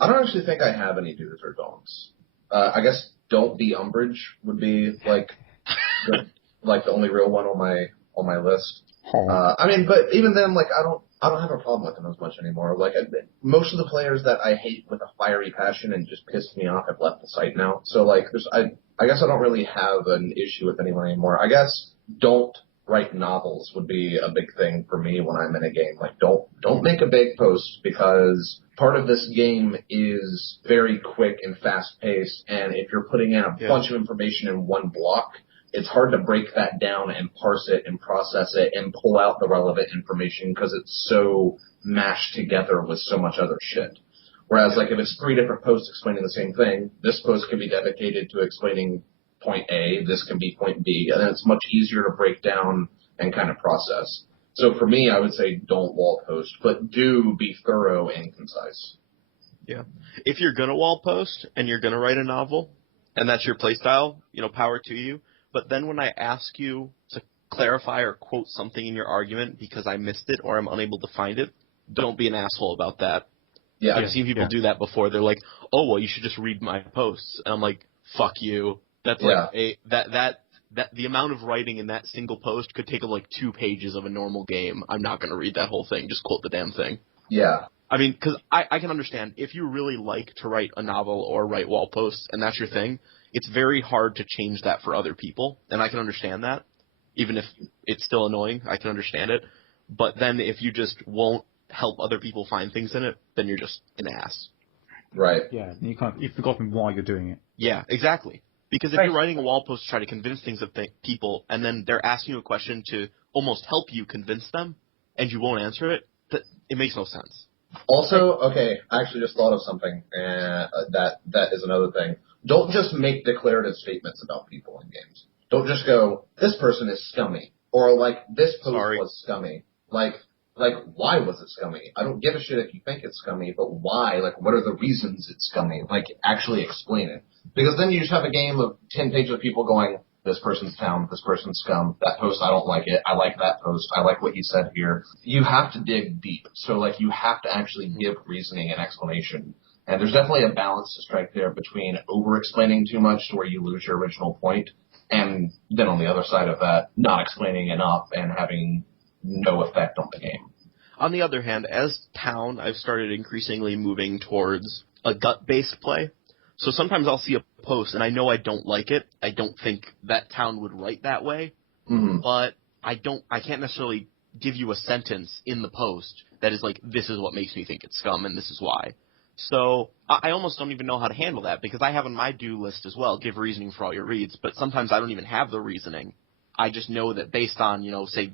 I don't actually think I have any do's or don'ts. I guess don't be umbrage would be the only real one on my list. But even then, I don't have a problem with them as much anymore. Most of the players that I hate with a fiery passion and just pissed me off have left the site now. So I guess I don't really have an issue with anyone anymore. I guess don't write novels would be a big thing for me when I'm in a game. Don't make a big post because part of this game is very quick and fast paced, and if you're putting in a bunch of information in one block, it's hard to break that down and parse it and process it and pull out the relevant information because it's so mashed together with so much other shit. Whereas, like, if it's 3 different posts explaining the same thing, this post can be dedicated to explaining point A, this can be point B, and then it's much easier to break down and kind of process. So for me, I would say don't wall post, but do be thorough and concise. Yeah. If you're going to wall post and you're going to write a novel, and that's your playstyle, power to you. But then when I ask you to clarify or quote something in your argument because I missed it or I'm unable to find it, don't be an asshole about that. Yeah. I've seen people do that before. They're like, oh, well, you should just read my posts. And I'm like, fuck you. That's like the amount of writing in that single post could take up like 2 pages of a normal game. I'm not going to read that whole thing. Just quote the damn thing. Yeah. I mean, because I can understand, if you really like to write a novel or write wall posts and that's your thing, it's very hard to change that for other people, and I can understand that. Even if it's still annoying, I can understand it. But then if you just won't help other people find things in it, then you're just an ass. Right. Yeah, you've forgotten why you're doing it. Yeah, exactly. Because if you're writing a wall post to try to convince things of people, and then they're asking you a question to almost help you convince them, and you won't answer it, it makes no sense. Also, okay, I actually just thought of something, that is another thing. Don't just make declarative statements about people in games. Don't just go, this person is scummy, or like, this post was scummy. Like, why was it scummy? I don't give a shit if you think it's scummy, but why? Like, what are the reasons it's scummy? Like, actually explain it. Because then you just have a game of 10 pages of people going, this person's town, this person's scum, that post, I don't like it, I like that post, I like what he said here. You have to dig deep. So, like, you have to actually give reasoning and explanation. And there's definitely a balance to strike there between over-explaining too much to where you lose your original point, and then on the other side of that, not explaining enough and having no effect on the game. On the other hand, as town, I've started increasingly moving towards a gut-based play. So sometimes I'll see a post, and I know I don't like it. I don't think that town would write that way. Mm-hmm. But I can't necessarily give you a sentence in the post that is like, this is what makes me think it's scum, and this is why. So I almost don't even know how to handle that, because I have on my do list as well, give reasoning for all your reads, but sometimes I don't even have the reasoning. I just know that based on, say,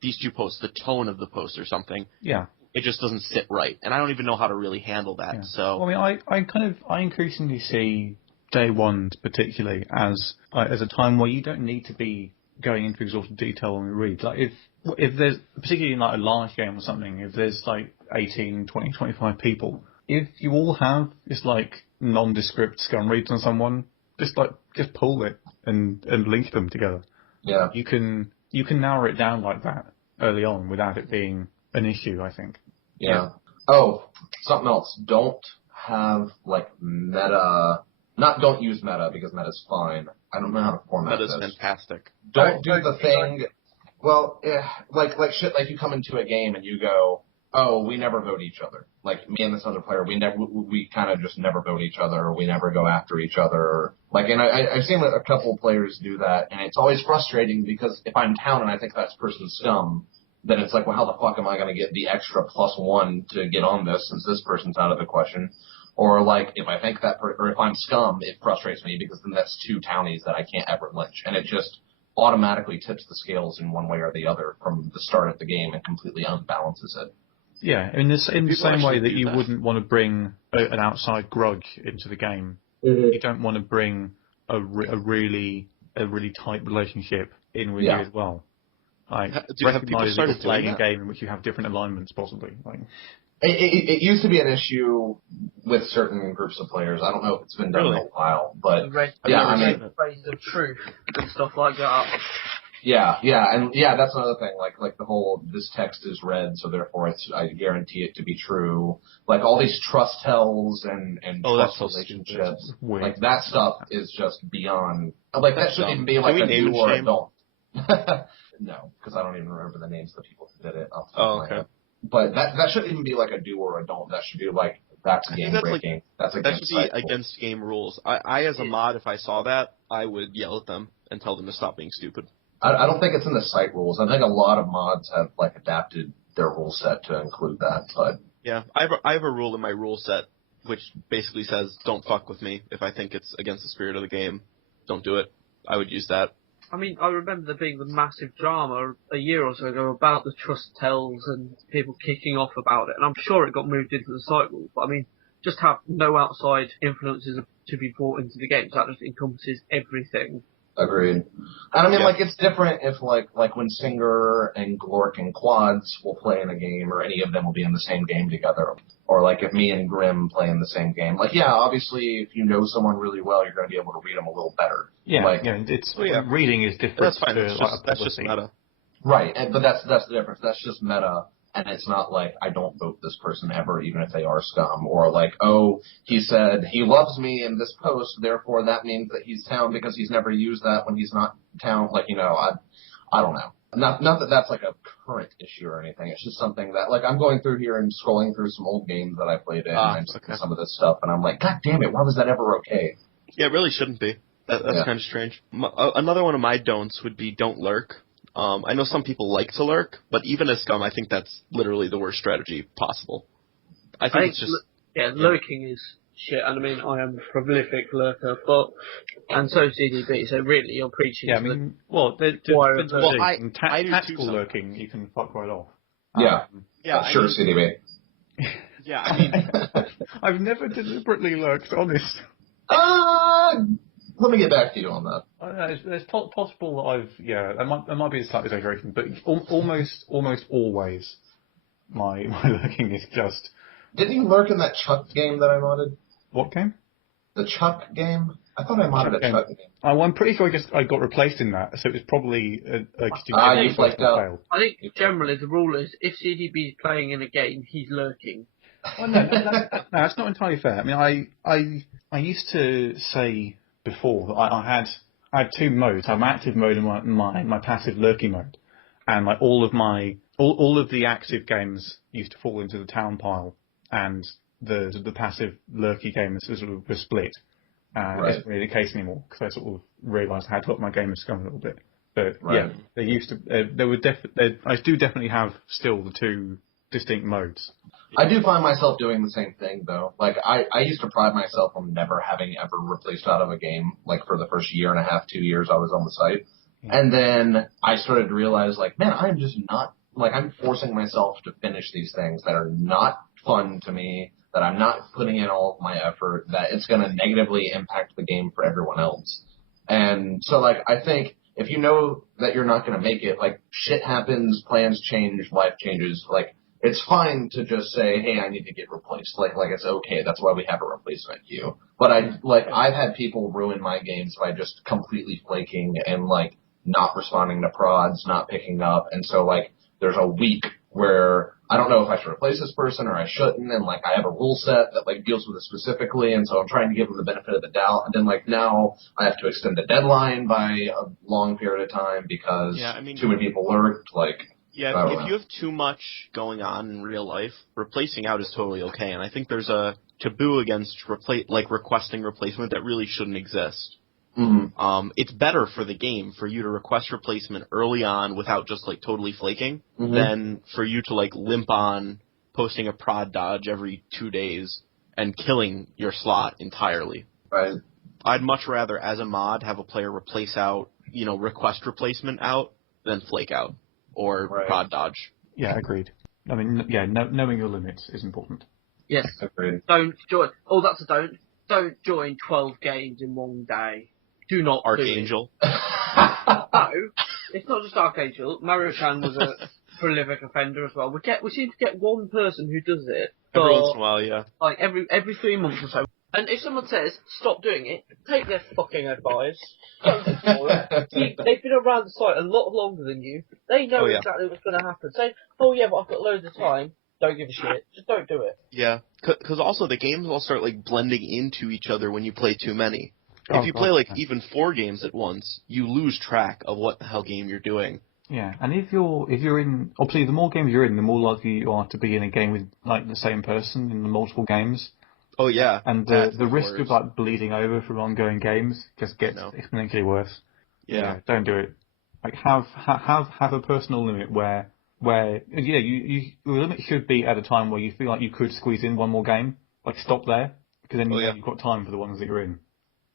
these 2 posts, the tone of the post or something, it just doesn't sit right. And I don't even know how to really handle that. Yeah. So well, I mean, I increasingly see day ones particularly as a time where you don't need to be going into exhaustive detail when we read. Like if there's, particularly in like a large game or something, if there's like 18, 20, 25 people, if you all have this like nondescript scum reads on someone, just pull it and link them together. Yeah. You can narrow it down like that early on without it being an issue, I think. Yeah. Oh, something else. Don't have, like, meta... Don't use meta, because meta's fine. I don't know how to format this. Meta's fantastic. Don't do the thing... Well, like shit, like you come into a game and you go, oh, we never vote each other. Like, me and this other player, we kind of just never vote each other, or we never go after each other. Like, and I've seen a couple players do that, and it's always frustrating, because if I'm town and I think that person's scum, then it's like, well, how the fuck am I going to get the extra +1 to get on this since this person's out of the question? Or, like, if I think or if I'm scum, it frustrates me, because then that's 2 townies that I can't ever lynch. And it just automatically tips the scales in one way or the other from the start of the game and completely unbalances it. Yeah, in the same way that you wouldn't want to bring an outside grudge into the game, you don't want to bring a really tight relationship in with you as well. Like, recognise that you're playing a game in which you have different alignments, possibly. Like, it used to be an issue with certain groups of players. I don't know if it's been done in a while, but I mean, phrase of truth and stuff like that. Yeah, and that's another thing. Like the whole, this text is red, so therefore I guarantee it to be true. Like all these trust tells and trust relationships, like that stuff is just beyond. Like that shouldn't even be like a do or a don't. No, because I don't even remember the names of the people who did it. Okay. But that shouldn't even be like a do or a don't. That should be like, that's game breaking. That should be against game rules. I as a mod, if I saw that, I would yell at them and tell them to stop being stupid. I don't think it's in the site rules. I think a lot of mods have like adapted their rule set to include that. But yeah, I have a rule in my rule set which basically says, don't fuck with me. If I think it's against the spirit of the game, don't do it. I would use that. I mean, I remember there being the massive drama a year or so ago about the trust tells and people kicking off about it, and I'm sure it got moved into the site rules, but I mean, just have no outside influences to be brought into the game, so that just encompasses everything. Agreed. And I mean, like, it's different if, like when Singer and Glork and Quads will play in a game, or any of them will be in the same game together. Or, like, if me and Grim play in the same game. Like, yeah, obviously, if you know someone really well, you're going to be able to read them a little better. Yeah, like, reading is different. That's fine. To, That's just meta. Right, but that's the difference. That's just meta. And it's not like, I don't vote this person ever, even if they are scum. Or like, oh, he said he loves me in this post, therefore that means that he's town because he's never used that when he's not town. Like, you know, I don't know. Not that that's like a current issue or anything. It's just something that, like, I'm going through here and scrolling through some old games that I played in, and I'm seeing some of this stuff, and I'm like, God damn it, why was that ever okay? Yeah, it really shouldn't be. That's kind of strange. Another one of my don'ts would be don't lurk. I know some people like to lurk, but even as scum, I think that's literally the worst strategy possible. I think it's just... Lurking is shit, and I mean, I am a prolific lurker, and so is CDB, so really, you're preaching I mean, tactical lurking, you can fuck right off. Sure, CDB. Yeah, I mean... I've never deliberately lurked, honest. Let me get back to you on that. It's possible that it might be a slight exaggeration, but almost always my lurking is just... Didn't you lurk in that Chuck game that I modded? What game? The Chuck game? I thought I modded a Chuck game. I'm pretty sure I got replaced in that, so it was probably you flaked out. I think generally the rule is if CDB is playing in a game, he's lurking. Well, no, that's not entirely fair. I mean, I used to say before that I had two modes. I have my active mode and my passive lurking mode, and like all of the active games used to fall into the town pile, and the passive lurky games were split. It's not really the case anymore because I sort of realised I had to up my game of scum a little bit. But yeah, they used to. I do definitely have still the two distinct modes. I do find myself doing the same thing, though. Like, I used to pride myself on never having ever replaced out of a game, like, for the first year and a half, 2 years I was on the site. Yeah. And then I started to realize, like, man, I'm just not, like, I'm forcing myself to finish these things that are not fun to me, that I'm not putting in all of my effort, that it's going to negatively impact the game for everyone else. And so, like, I think if you know that you're not going to make it, like, shit happens, plans change, life changes, like, it's fine to just say, hey, I need to get replaced. Like it's okay. That's why we have a replacement queue. But I've had people ruin my games by just completely flaking and, like, not responding to prods, not picking up. And so, like, there's a week where I don't know if I should replace this person or I shouldn't. And, like, I have a rule set that, like, deals with it specifically. And so I'm trying to give them the benefit of the doubt. And then, like, now I have to extend the deadline by a long period of time because too many people lurked. Like, yeah, if you have too much going on in real life, replacing out is totally okay. And I think there's a taboo against requesting replacement that really shouldn't exist. Mm-hmm. It's better for the game for you to request replacement early on without just, like, totally flaking than for you to, like, limp on posting a prod dodge every 2 days and killing your slot entirely. Right. I'd much rather, as a mod, have a player replace out, request replacement out than flake out. Or prod dodge. Yeah, agreed. I mean, knowing your limits is important. Yes. Agreed. Don't join. Oh, that's a don't. Don't join 12 games in one day. Do not. Archangel. No, it's not just Archangel. Mario-chan was a prolific offender as well. We seem to get one person who does it. Every once in a while, yeah. Like every 3 months or so. And if someone says, stop doing it, take their fucking advice. Don't ignore it. They've been around the site a lot longer than you. They know exactly what's going to happen. Say, oh yeah, but I've got loads of time. Don't give a shit. Just don't do it. Yeah, because also the games will start, like, blending into each other when you play too many. If you play, like, even 4 games at once, you lose track of what the hell game you're doing. Yeah, and if you're in, obviously the more games you're in, the more likely you are to be in a game with, like, the same person in the multiple games. Oh yeah, and the risk of, like, bleeding over from ongoing games just gets exponentially worse. Yeah, don't do it. Like, have a personal limit where the limit should be at a time where you feel like you could squeeze in one more game. Like, stop there because then you've got time for the ones that you're in.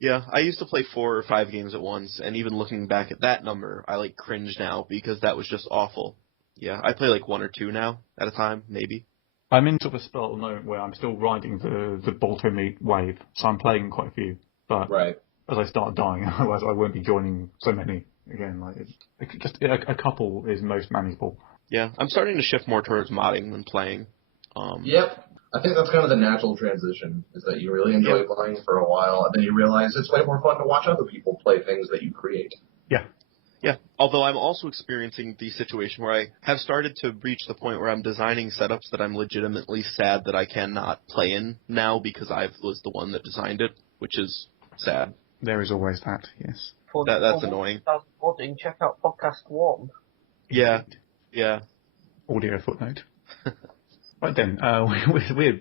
Yeah, I used to play 4 or 5 games at once, and even looking back at that number, I cringe now because that was just awful. Yeah, I play 1 or 2 now at a time, maybe. I'm in sort of a spell at the moment where I'm still riding the Balto Meat wave, so I'm playing quite a few. But Right. as I start dying, otherwise I won't be joining so many again. Just a couple is most manageable. Yeah, I'm starting to shift more towards modding than playing. Yep. I think that's kind of the natural transition, is that you really enjoy playing for a while, and then you realize it's way more fun to watch other people play things that you create. Yeah. Yeah, although I'm also experiencing the situation where I have started to reach the point where I'm designing setups that I'm legitimately sad that I cannot play in now because I was the one that designed it, which is sad. There is always that, yes. That's annoying. Modding, check out podcast 1. Yeah. Audio footnote. Right then,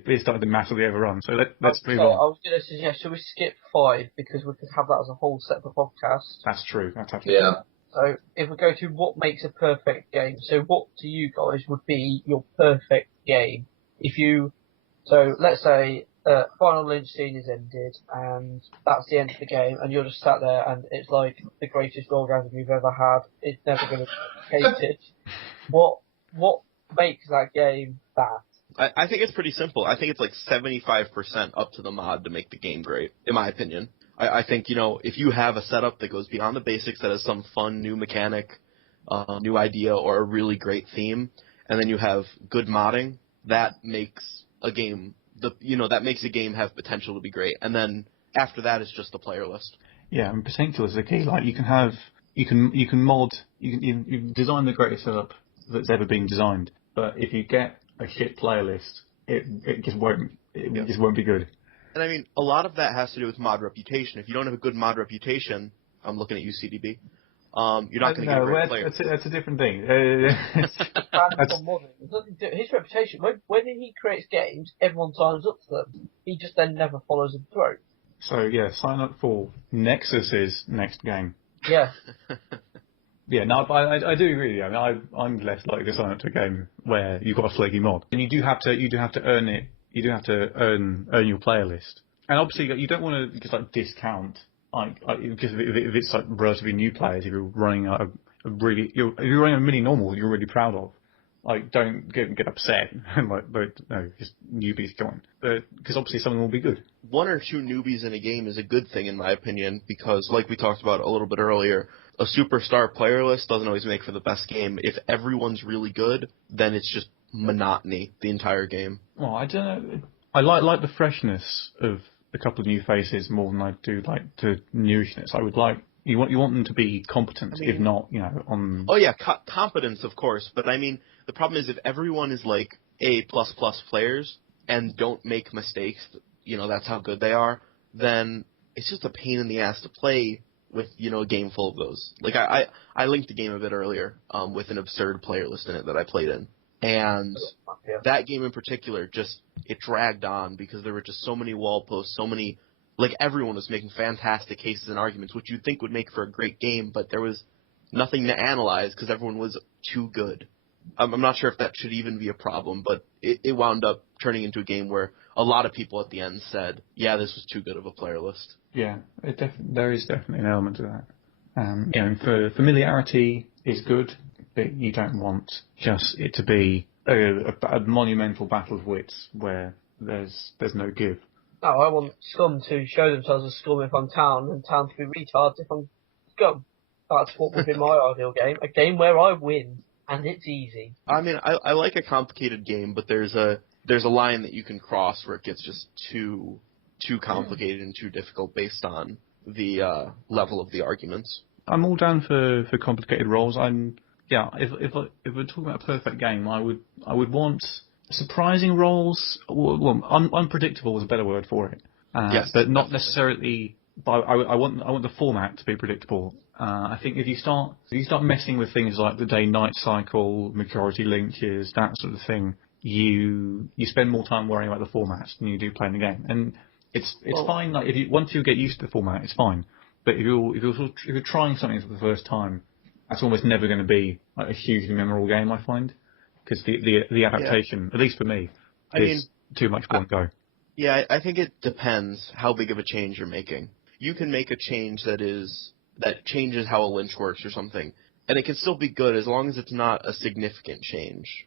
we started to massively overrun, so let's move on. I was going to suggest, should we skip 5, because we could have that as a whole separate podcast. That's true, that's absolutely Yeah. true. So, if we go to what makes a perfect game, so what to you guys would be your perfect game? So let's say final lynch scene is ended, and that's the end of the game, and you're just sat there, and it's like the greatest orgasm you've ever had. It's never going to be hated. What makes that game that? I think it's pretty simple. I think it's 75% up to the mod to make the game great, in my opinion. I think, if you have a setup that goes beyond the basics, that has some fun new mechanic, new idea, or a really great theme, and then you have good modding, that makes a game, that makes a game have potential to be great. And then after that, it's just the player list. Yeah, and potential is the key. You can mod, you can design the greatest setup that's ever been designed, but if you get a shit player list, it just won't be good. And I mean, a lot of that has to do with mod reputation. If you don't have a good mod reputation, I'm looking at you, CDB, you're not going to get a great player. That's a different thing. His reputation, when he creates games, everyone signs up to them. He just then never follows them through. So yeah, sign up for Nexus's next game. Yeah. Yeah, no, but I do agree. I mean, I'm less likely to sign up to a game where you've got a flaky mod, and you do have to earn it. You do have to earn your player list, and obviously you don't want to just discount because if it's relatively new players. If you're running if you're running a mini normal you're really proud of, don't get upset and just newbies join, because obviously some of them will be good. 1 or 2 newbies in a game is a good thing in my opinion, because like we talked about a little bit earlier, a superstar player list doesn't always make for the best game. If everyone's really good, then it's just monotony the entire game. Well, I don't know. I like the freshness of a couple of new faces more than I do the newishness. I would you want them to be competent, if not on. Oh yeah, competence of course, but I mean the problem is if everyone is A++ players and don't make mistakes, that's how good they are, then it's just a pain in the ass to play with a game full of those. I linked a game a bit earlier with an absurd player list in it that I played in. And that game in particular, it dragged on because there were just so many wall posts, so many, everyone was making fantastic cases and arguments, which you'd think would make for a great game, but there was nothing to analyze because everyone was too good. I'm not sure if that should even be a problem, but it wound up turning into a game where a lot of people at the end said, yeah, this was too good of a player list. Yeah, there is definitely an element to that. And for familiarity is good, but you don't want just it to be a monumental battle of wits where there's no give. No, I want Scum to show themselves as Scum if I'm Town, and Town to be retards if I'm Scum. That's what would be my ideal game. A game where I win, and it's easy. I mean, I like a complicated game, but there's a line that you can cross where it gets just too complicated and too difficult based on the level of the arguments. I'm all down for complicated roles. If we're talking about a perfect game, I would want surprising roles. Well, unpredictable is a better word for it. Yes, but not necessarily. But I want the format to be predictable. I think if you start messing with things like the day-night cycle, majority lynches, that sort of thing, you spend more time worrying about the formats than you do playing the game. And it's fine. Once you get used to the format, it's fine. But if you're trying something for the first time, that's almost never going to be a hugely memorable game, I find, because the adaptation, at least for me, is too much one go. Yeah, I think it depends how big of a change you're making. you can make a change that changes how a lynch works or something, and it can still be good as long as it's not a significant change.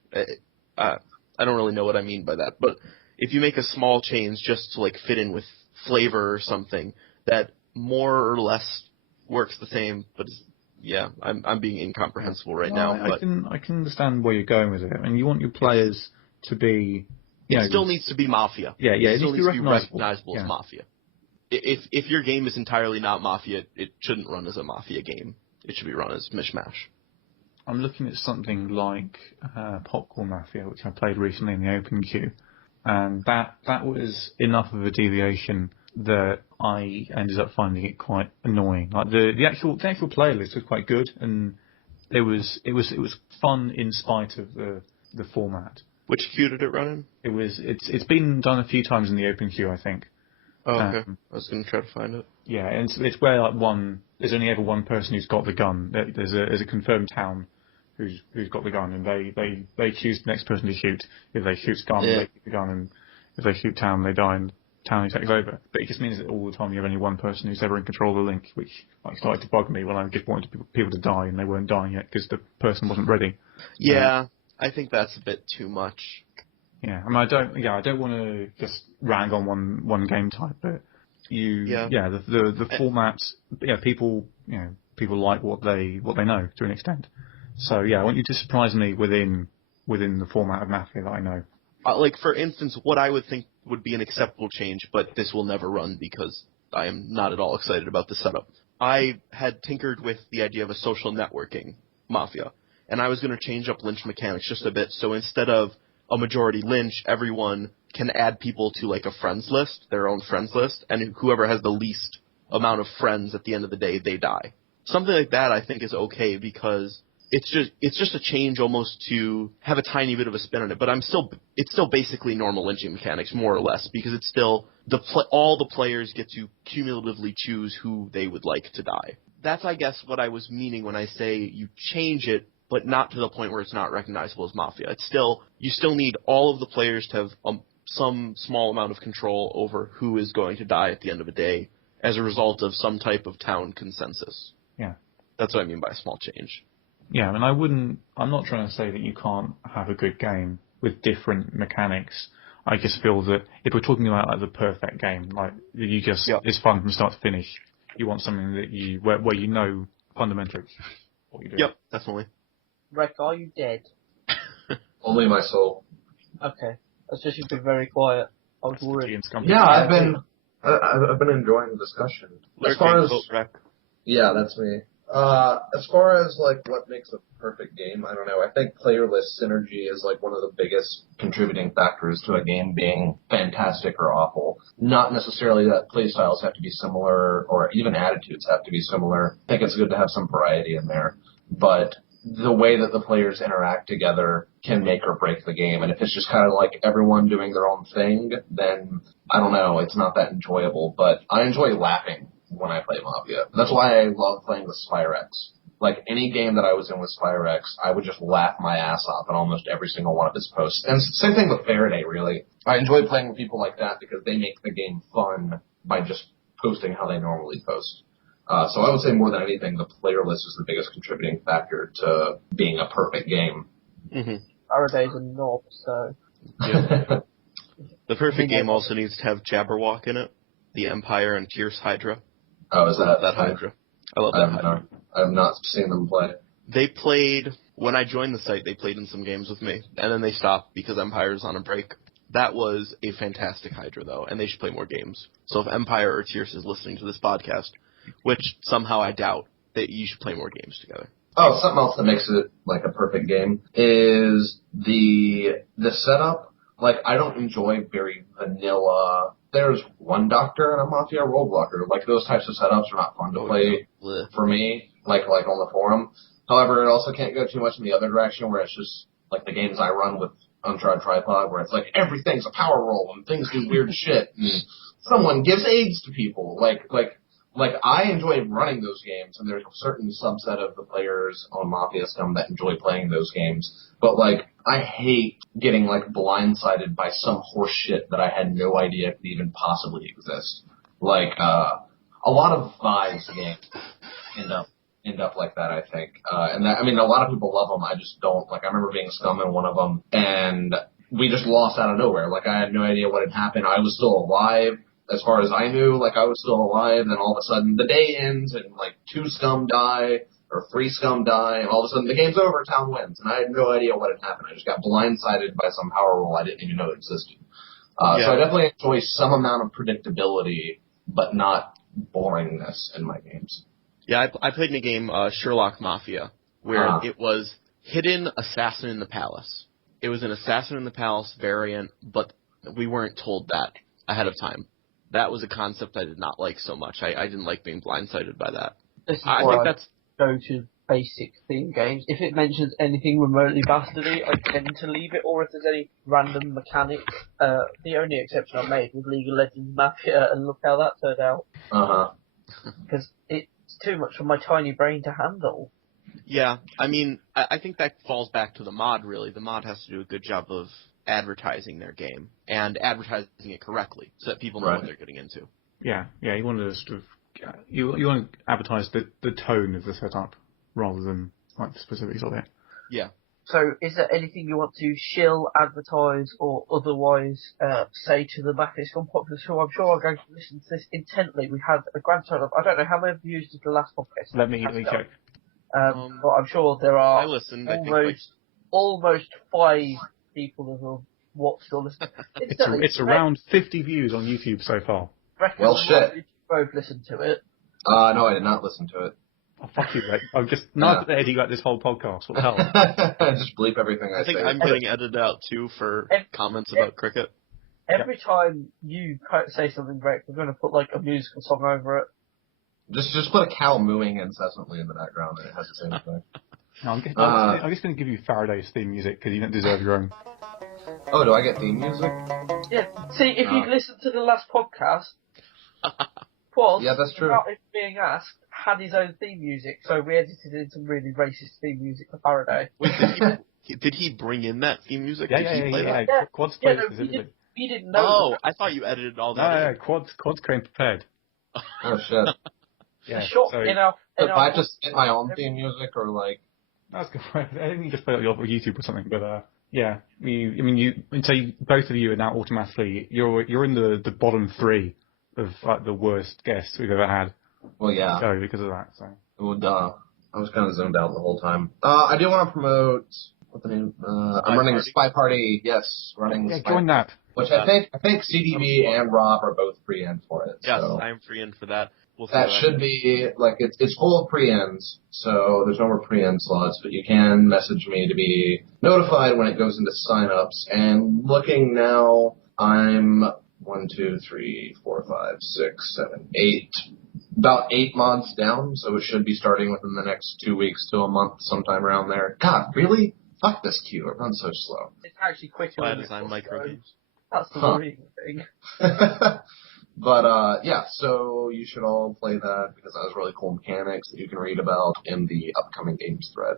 I don't really know what I mean by that, but if you make a small change just to like fit in with flavor or something that more or less works the same, but I'm being incomprehensible right now. I can understand where you're going with it. I mean, you want your players to be. It still needs to be Mafia. Yeah, it still needs to be recognizable as Mafia. If your game is entirely not Mafia, it shouldn't run as a Mafia game. It should be run as Mishmash. I'm looking at something like Popcorn Mafia, which I played recently in the open queue, and that was enough of a deviation that I ended up finding it quite annoying. Like the actual playlist was quite good, and it was fun in spite of the format. Which queue did it run in? It's been done a few times in the open queue, I think. Oh, okay. I was going to try to find it. Yeah, and it's where there's only ever one person who's got the gun. There's a confirmed town who's got the gun, and they choose the next person to shoot. If they shoot gun, they keep the gun, and if they shoot town, they die, and town takes over. But it just means that all the time you have only one person who's ever in control of the link, which started to bug me when I just wanted people to die, and they weren't dying yet because the person wasn't ready. Yeah, I think that's a bit too much. Yeah, I mean, I don't want to just rag on one game type, but the formats, people like what they know to an extent. So yeah, I want you to surprise me within the format of Mafia that I know. Like for instance, what I would think would be an acceptable change, but this will never run because I am not at all excited about the setup. I had tinkered with the idea of a social networking Mafia, and I was going to change up lynch mechanics just a bit. So instead of a majority lynch, everyone can add people to like a friends list, their own friends list, and whoever has the least amount of friends at the end of the day, they die. Something like that I think is okay because it's just a change almost to have a tiny bit of a spin on it, but it's still basically normal lynching mechanics more or less because it's still all the players get to cumulatively choose who they would like to die. That's I guess what I was meaning when I say you change it, but not to the point where it's not recognizable as Mafia. You still need all of the players to have some small amount of control over who is going to die at the end of a day as a result of some type of town consensus. Yeah. That's what I mean by a small change. Yeah, I mean, I'm not trying to say that you can't have a good game with different mechanics. I just feel that if we're talking about like the perfect game, like it's fun from start to finish. You want something that where you know fundamentally what you do. Yep, definitely. Rek, are you dead? Only my soul. Okay, that's just you've been very quiet. I was worried. Yeah, I've been enjoying the discussion. As far as that's me. As far as like what makes a perfect game, I don't know. I think player list synergy is like one of the biggest contributing factors to a game being fantastic or awful. Not necessarily that play styles have to be similar or even attitudes have to be similar. I think it's good to have some variety in there, but the way that the players interact together can make or break the game. And if it's just kind of like everyone doing their own thing, then I don't know, it's not that enjoyable. But I enjoy laughing when I play Mafia. That's why I love playing with xRECKONErx. Like any game that I was in with xRECKONErx, I would just laugh my ass off at almost every single one of his posts. And same thing with Faraday, really. I enjoy playing with people like that because they make the game fun by just posting how they normally post. So I would say more than anything, the player list is the biggest contributing factor to being a perfect game. Mm-hmm. Faraday's a knob, so... Yeah. The perfect game also needs to have Jabberwock in it, the Empire and Tierce Hydra. Oh, is that Hydra? I love that Hydra. I have not seen them play. They played, when I joined the site, they played in some games with me, and then they stopped because Empire's on a break. That was a fantastic Hydra, though, and they should play more games. So if Empire or Tierce is listening to this podcast, which somehow I doubt, that you should play more games together. Oh, something else that makes it like a perfect game is the setup. Like, I don't enjoy very vanilla. There's one doctor and a Mafia rollblocker. Like, those types of setups are not fun to play for me, like on the forum. However, it also can't go too much in the other direction where it's just like the games I run with Uncharted Tripod where it's like everything's a power roll and things do weird shit and someone gives AIDS to people. Like I enjoy running those games, and there's a certain subset of the players on Mafia Scum that enjoy playing those games. But like, I hate getting like blindsided by some horse shit that I had no idea could even possibly exist. Like, a lot of vibes games end up like that, I think. And that, I mean, a lot of people love them. I just don't. Like, I remember being Scum in one of them, and we just lost out of nowhere. Like, I had no idea what had happened. I was still alive, as far as I knew. Like, I was still alive, and all of a sudden, the day ends, and, like, 2 Scum die, or 3 Scum die, and all of a sudden, the game's over, town wins. And I had no idea what had happened. I just got blindsided by some power roll I didn't even know existed. So I definitely enjoy some amount of predictability, but not boringness in my games. Yeah, I played in a game, Sherlock Mafia, where it was hidden Assassin in the Palace. It was an Assassin in the Palace variant, but we weren't told that ahead of time. That was a concept I did not like so much. I didn't like being blindsided by that. I think that's go to basic theme games. If it mentions anything remotely bastardy, I tend to leave it, or if there's any random mechanic. The only exception I made was League of Legends Mafia, and look how that turned out. Because it's too much for my tiny brain to handle. Yeah, I mean, I think that falls back to the mod, really. The mod has to do a good job of advertising their game, and advertising it correctly, so that people know what they're getting into. Yeah, you want to sort of, you want to advertise the tone of the setup, rather than, like, the specifics of it. Yeah. So, is there anything you want to shill, advertise, or otherwise say to the Mafia Scum Popular Show? I'm sure I'm going to listen to this intently. We had a grand total of, I don't know how many views did the last podcast. Let me check. But I'm sure there are I listened, almost 5 people who have watched or listened. It's around 50 views on YouTube so far. Well, shit. You both listened to it. No, I did not listen to it. Oh, fuck you, mate. I'm just not editing out this whole podcast. What the hell? Just bleep everything I say. I think I'm getting edited out, too, for comments about cricket. Every time you say something great, we're going to put, like, a musical song over it. Just put a cow mooing incessantly in the background, and it has the same thing. No, I'm just going to give you Faraday's theme music, because you don't deserve your own. Oh, do I get theme music? Yeah, see, if you'd listened to the last podcast, Quaz, yeah, that's true. without it being asked, had his own theme music, so we edited in some really racist theme music for Faraday. Wait, did he bring in that theme music? Yeah. Quad's played it specifically. You didn't know. Oh, I thought you edited all that. No, Quad's came prepared. Oh, shit. Yeah, If I just get my own theme music, or like... That's good. I think you just play it on YouTube or something, but yeah. Both of you are now automatically, you're in the bottom 3 of, like, the worst guests we've ever had. Well, yeah. So, because of that, so. Well, I was kind of zoned out the whole time. I do want to promote, what's the name? I'm running Spy Party, yes, running Spy join that. Which I think CDB and Rob are both pre-in for it. Yes, so. I am pre-in for that. That should be, like, it's full of pre-ins, so there's no more pre-in slots, but you can message me to be notified when it goes into sign-ups. And looking now, I'm 1, 2, 3, 4, 5, 6, 7, 8, about 8 months down, so it should be starting within the next 2 weeks to a month, sometime around there. God, really? Fuck this queue, it runs so slow. It's actually quicker than design micro games. That's the worrying thing. But, yeah, so you should all play that, because that has really cool mechanics that you can read about in the upcoming games thread.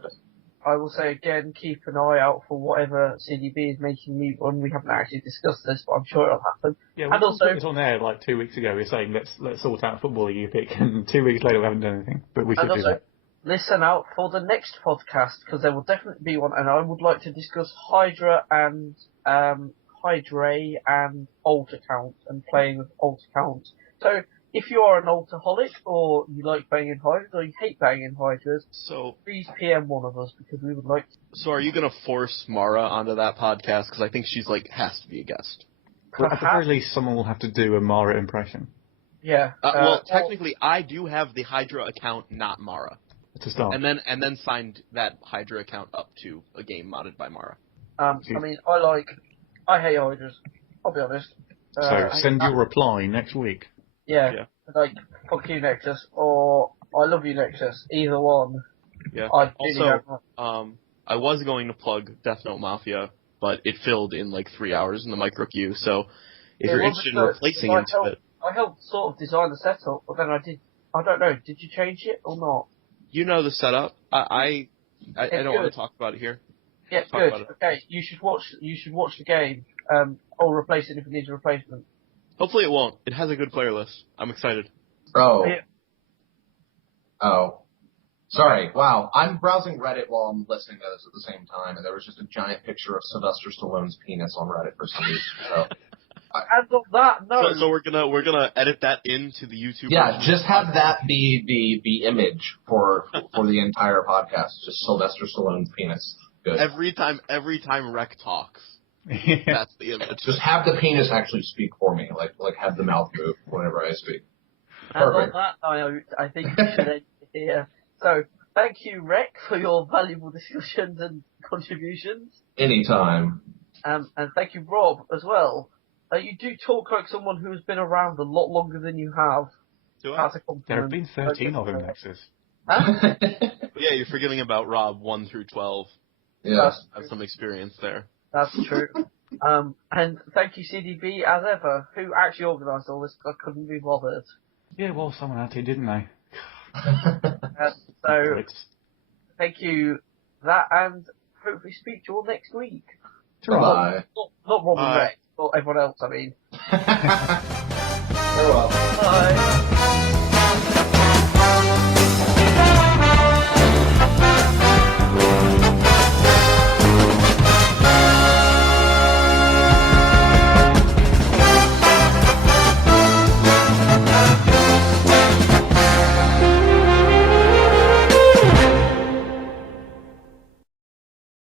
I will say again, keep an eye out for whatever CDB is making me run. We haven't actually discussed this, but I'm sure it'll happen. Yeah, and also, it was on air like 2 weeks ago. We were saying let's sort out football you pick, and 2 weeks later we haven't done anything. But we should do that. Listen out for the next podcast, because there will definitely be one, and I would like to discuss Hydra and alt accounts and playing with alt accounts. So if you are an altaholic, or you like banging hydras, or you hate banging hydras, please PM one of us, because we would like to. So are you going to force Mara onto that podcast? Because I think she's, like, has to be a guest. Well, at the very least, someone will have to do a Mara impression. Yeah. Well, technically, I do have the Hydra account, not Mara. To start. And then signed that Hydra account up to a game modded by Mara. I mean, I hate hydras, I'll be honest. So send your reply next week. Yeah, like, fuck you, Nexus, or I love you, Nexus. Either one. Yeah. I was going to plug Death Note Mafia, but it filled in like 3 hours in the micro queue, so if you're interested in replacing it. I helped sort of design the setup, but then I don't know, did you change it or not? You know the setup. I don't want to talk about it here. Yeah, good. Okay, you should watch the game. Or replace it if it needs a replacement. Hopefully it won't. It has a good player list. I'm excited. Oh. Yeah. Oh. Sorry. Wow. I'm browsing Reddit while I'm listening to this at the same time, and there was just a giant picture of Sylvester Stallone's penis on Reddit for some reason. So. And on that, no. So we're gonna edit that into the YouTube. Yeah, version just have that be the image for the entire podcast. Just Sylvester Stallone's penis. Good. Every time Rec talks, that's the image. Just have the penis actually speak for me, like have the mouth move whenever I speak. And on Perfect. that note, I think we should end it here. So, thank you, Rec, for your valuable discussions and contributions. Anytime. And thank you, Rob, as well. You do talk like someone who has been around a lot longer than you have. Do I? That's a compliment. There have been 13 of him, Nexus. Huh? Yeah, you're forgetting about Rob 1 through 12. Yes. I have some experience there. That's true. And thank you, CDB, as ever, who actually organised all this. I couldn't be bothered. Yeah, well, someone had to, didn't they? So, thank you, that, and hopefully speak to you all next week. Bye. Not Rob and Bye. Rex, or everyone else, I mean. Farewell. Bye.